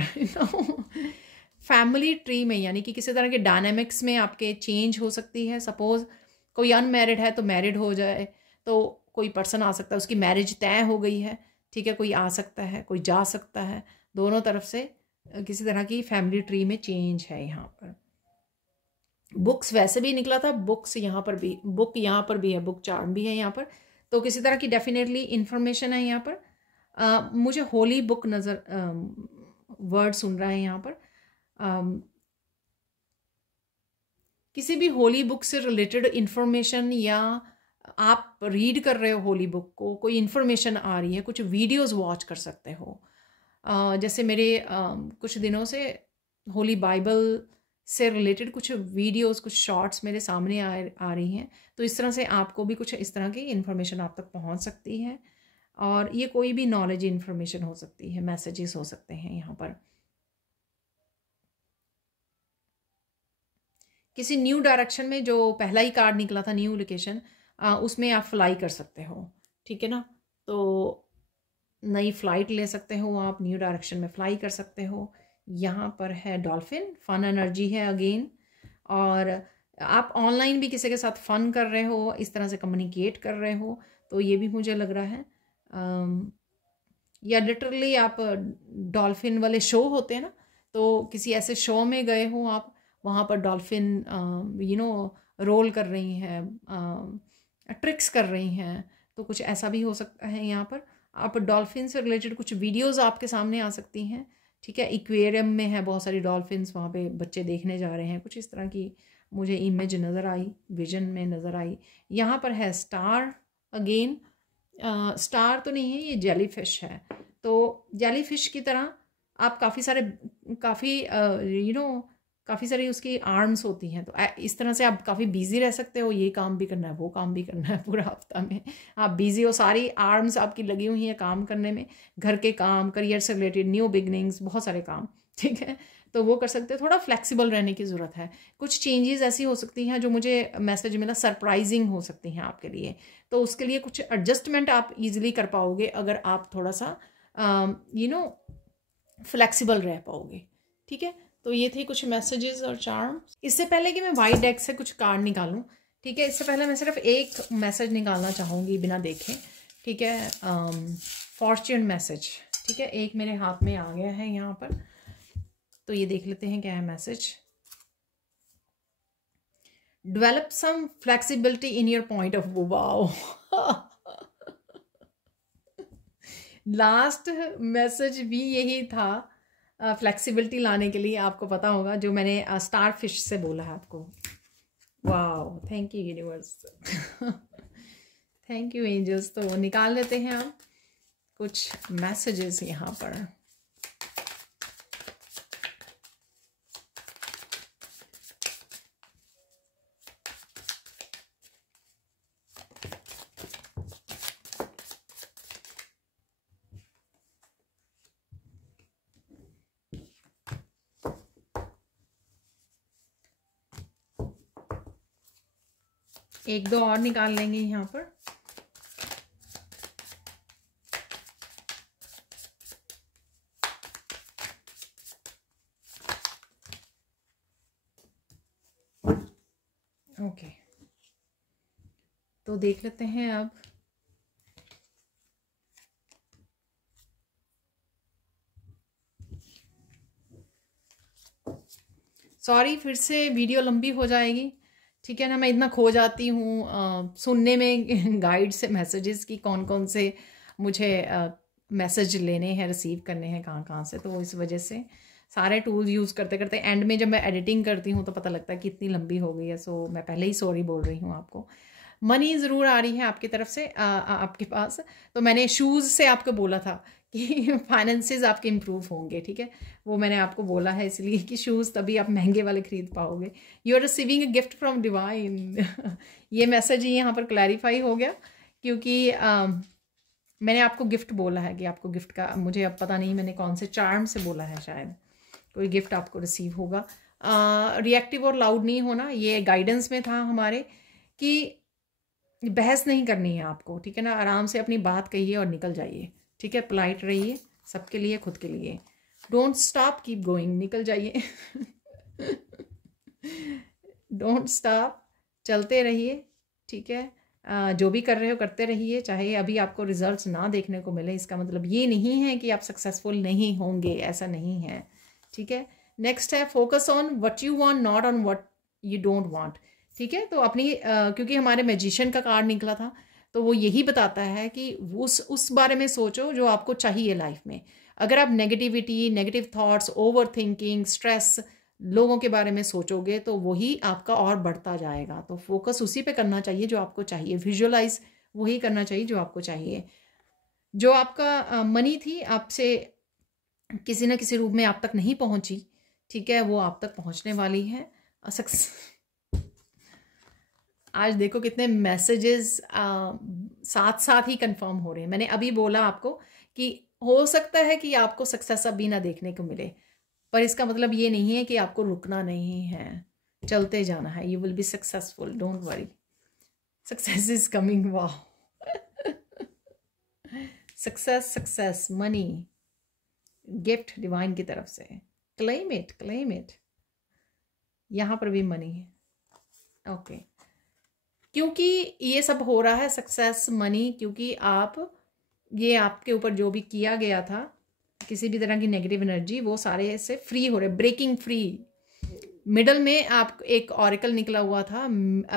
फैमिली ट्री में यानी कि किसी तरह के डायनामिक्स में आपके चेंज हो सकती है। सपोज कोई अनमैरिड है तो मैरिड हो जाए, तो कोई पर्सन आ सकता है, उसकी मैरिज तय हो गई है, ठीक है, कोई आ सकता है, कोई जा सकता है, दोनों तरफ से किसी तरह की फैमिली ट्री में चेंज है यहाँ पर। बुक्स वैसे भी निकला था, बुक्स यहाँ पर भी, बुक यहाँ पर भी है, बुक चार्म भी है यहाँ पर, तो किसी तरह की डेफिनेटली इंफॉर्मेशन है यहाँ पर। मुझे होली बुक नज़र वर्ड सुन रहा है यहाँ पर। किसी भी होली बुक से रिलेटेड इंफॉर्मेशन, या आप रीड कर रहे हो होली बुक को, कोई इन्फॉर्मेशन आ रही है, कुछ वीडियोस वॉच कर सकते हो। जैसे मेरे कुछ दिनों से होली बाइबल से रिलेटेड कुछ वीडियोस, कुछ शॉर्ट्स मेरे सामने आ रही हैं, तो इस तरह से आपको भी कुछ इस तरह की इन्फॉर्मेशन आप तक पहुंच सकती है। और ये कोई भी नॉलेज इन्फॉर्मेशन हो सकती है, मैसेजेस हो सकते हैं यहाँ पर। किसी न्यू डायरेक्शन में, जो पहला ही कार्ड निकला था न्यू लोकेशन, उसमें आप फ्लाई कर सकते हो, ठीक है ना। तो नई फ्लाइट ले सकते हो आप, न्यू डायरेक्शन में फ्लाई कर सकते हो। यहाँ पर है डॉल्फिन, फन एनर्जी है अगेन। और आप ऑनलाइन भी किसी के साथ फन कर रहे हो, इस तरह से कम्युनिकेट कर रहे हो, तो ये भी मुझे लग रहा है। या लिटरली आप डॉल्फिन वाले शो होते हैं ना, तो किसी ऐसे शो में गए हो आप, वहाँ पर डॉल्फिन रोल कर रही हैं, ट्रिक्स कर रही हैं, तो कुछ ऐसा भी हो सकता है यहाँ पर। आप डॉल्फिन से रिलेटेड कुछ वीडियोस आपके सामने आ सकती हैं, ठीक है। एक्वेरियम में है बहुत सारी डॉल्फिन्स, वहाँ पे बच्चे देखने जा रहे हैं, कुछ इस तरह की मुझे इमेज नज़र आई, विजन में नज़र आई। यहाँ पर है स्टार अगेन। स्टार तो नहीं है, ये जेलीफिश है। तो जेलीफिश की तरह आप काफ़ी सारी उसकी आर्म्स होती हैं, तो इस तरह से आप काफ़ी बिजी रह सकते हो, ये काम भी करना है, वो काम भी करना है, पूरा हफ्ता में आप बिजी हो, सारी आर्म्स आपकी लगी हुई हैं काम करने में, घर के काम, करियर से रिलेटेड, न्यू बिगनिंग्स, बहुत सारे काम, ठीक है। तो वो कर सकते हैं। थोड़ा फ्लेक्सिबल रहने की ज़रूरत है। कुछ चेंजेस ऐसी हो सकती हैं जो मुझे मैसेज मिला सरप्राइजिंग हो सकती हैं आपके लिए, तो उसके लिए कुछ एडजस्टमेंट आप इजीली कर पाओगे अगर आप थोड़ा सा फ्लेक्सिबल रह पाओगे, ठीक है। तो ये थे कुछ मैसेजेस और चार्म। इससे पहले कि मैं वाइट डेक से कुछ कार्ड निकालूं, ठीक है, इससे पहले मैं सिर्फ एक मैसेज निकालना चाहूँगी बिना देखे, ठीक है। फॉर्च्यून मैसेज, ठीक है, एक मेरे हाथ में आ गया है यहाँ पर, तो ये देख लेते हैं क्या है message. Develop some flexibility in your point of view. Wow, last message भी यही था, फ्लेक्सिबिलिटी लाने के लिए। आपको पता होगा जो मैंने स्टार फिश से बोला है आपको। Wow, thank you universe, thank you angels. तो निकाल लेते हैं हम कुछ मैसेजेस यहाँ पर। एक दो और निकाल लेंगे यहाँ पर। ओके, तो देख लेते हैं अब। सॉरी, फिर से वीडियो लंबी हो जाएगी, ठीक है ना। मैं इतना खो जाती हूँ सुनने में गाइड से मैसेजेस की, कौन कौन से मुझे मैसेज लेने हैं, रिसीव करने हैं, कहाँ कहाँ से, तो इस वजह से सारे टूल्स यूज़ करते करते एंड में जब मैं एडिटिंग करती हूँ तो पता लगता है कि इतनी लंबी हो गई है। सो मैं पहले ही सॉरी बोल रही हूँ आपको। मनी ज़रूर आ रही है आपकी तरफ से, आपके पास। तो मैंने शूज़ से आपको बोला था कि फाइनेंसेस आपके इम्प्रूव होंगे, ठीक है, वो मैंने आपको बोला है इसलिए कि शूज़ तभी आप महंगे वाले खरीद पाओगे। You are receiving a gift from divine. ये मैसेज ही यहाँ पर क्लैरिफाई हो गया, क्योंकि मैंने आपको गिफ्ट बोला है कि आपको गिफ्ट का, मुझे अब पता नहीं मैंने कौन से चार्म से बोला है, शायद कोई गिफ्ट आपको रिसीव होगा। रिएक्टिव और लाउड नहीं होना, ये गाइडेंस में था हमारे कि बहस नहीं करनी है आपको, ठीक है ना। आराम से अपनी बात कहिए और निकल जाइए, ठीक है। पोलाइट रहिए सबके लिए, खुद के लिए। डोंट स्टॉप, कीप गोइंग, निकल जाइए। डोंट स्टॉप, चलते रहिए, ठीक है। जो भी कर रहे हो करते रहिए, चाहे अभी आपको रिजल्ट्स ना देखने को मिले, इसका मतलब ये नहीं है कि आप सक्सेसफुल नहीं होंगे, ऐसा नहीं है, ठीक है। नेक्स्ट है focus on what you want, not on what you don't want, ठीक है। तो अपनी क्योंकि हमारे मैजिशियन का कार्ड निकला था, तो वो यही बताता है कि उस बारे में सोचो जो आपको चाहिए लाइफ में। अगर आप negativity, negative thoughts, over thinking, stress, लोगों के बारे में सोचोगे तो वही आपका और बढ़ता जाएगा। तो फोकस उसी पे करना चाहिए जो आपको चाहिए, विजुअलाइज वही करना चाहिए जो आपको चाहिए। जो आपका मनी थी आपसे किसी न किसी रूप में आप तक नहीं पहुंची, ठीक है, वो आप तक पहुंचने वाली है। आज देखो कितने मैसेजेस साथ साथ ही कंफर्म हो रहे हैं। मैंने अभी बोला आपको कि हो सकता है कि आपको सक्सेस अभी ना देखने को मिले, पर इसका मतलब ये नहीं है कि आपको रुकना नहीं है, चलते जाना है। You will be successful, don't worry, success is coming. वाह, success, success, money, gift divine की तरफ से। Claim it, claim it. यहां पर भी मनी है, ओके। क्योंकि ये सब हो रहा है, सक्सेस, मनी, क्योंकि ये आपके ऊपर जो भी किया गया था, किसी भी तरह की नेगेटिव एनर्जी, वो सारे से फ्री हो रहे, ब्रेकिंग फ्री। मिडल में आप एक ऑरिकल निकला हुआ था,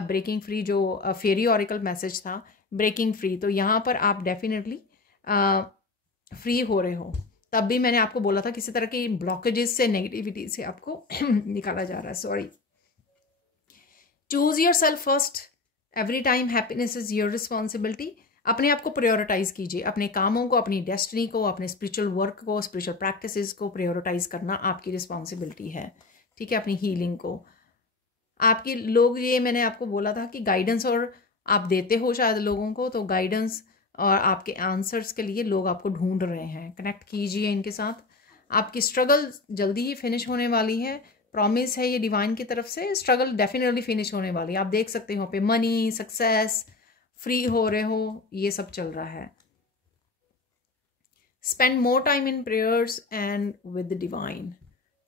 ब्रेकिंग फ्री, जो फेरी ऑरिकल मैसेज था, ब्रेकिंग फ्री। तो यहाँ पर आप डेफिनेटली फ्री हो रहे हो। तब भी मैंने आपको बोला था किसी तरह की ब्लॉकेजेस से, नेगेटिविटी से आपको निकाला जा रहा है। Sorry, choose your self first every time, happiness is your responsibility. अपने आप को प्रायोरिटाइज कीजिए, अपने कामों को, अपनी डेस्टिनी को, अपने स्पिरिचुअल वर्क को, स्पिरिचुअल प्रैक्टिसेस को प्रायोरिटाइज करना आपकी रिस्पॉन्सिबिलिटी है, ठीक है। अपनी हीलिंग को, आपके लोग, ये मैंने आपको बोला था कि गाइडेंस और आप देते हो शायद लोगों को, तो गाइडेंस और आपके आंसर्स के लिए लोग आपको ढूंढ रहे हैं। कनेक्ट कीजिए इनके साथ। आपकी स्ट्रगल जल्दी ही फिनिश होने वाली है, प्रॉमिस है ये डिवाइन की तरफ से। स्ट्रगल डेफिनेटली फिनिश होने वाली है। आप देख सकते हो पे मनी, सक्सेस, फ्री हो रहे हो, ये सब चल रहा है। Spend more time in prayers and with divine,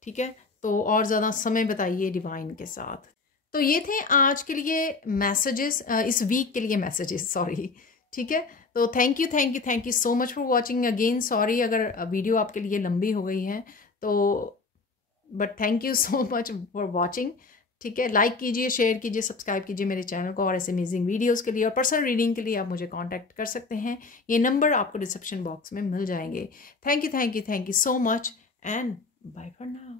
ठीक है। तो और ज़्यादा समय बताइए डिवाइन के साथ। तो ये थे आज के लिए मैसेजेस, इस वीक के लिए मैसेजेस, सॉरी, ठीक है। तो thank you, thank you, thank you so much for watching again. Sorry अगर वीडियो आपके लिए लंबी हो गई है, तो but thank you so much for watching, ठीक है। लाइक कीजिए, शेयर कीजिए, सब्सक्राइब कीजिए मेरे चैनल को, और ऐसे अमेजिंग वीडियोस के लिए और पर्सनल रीडिंग के लिए आप मुझे कांटेक्ट कर सकते हैं। ये नंबर आपको डिस्क्रिप्शन बॉक्स में मिल जाएंगे। Thank you, thank you, thank you so much and bye for now.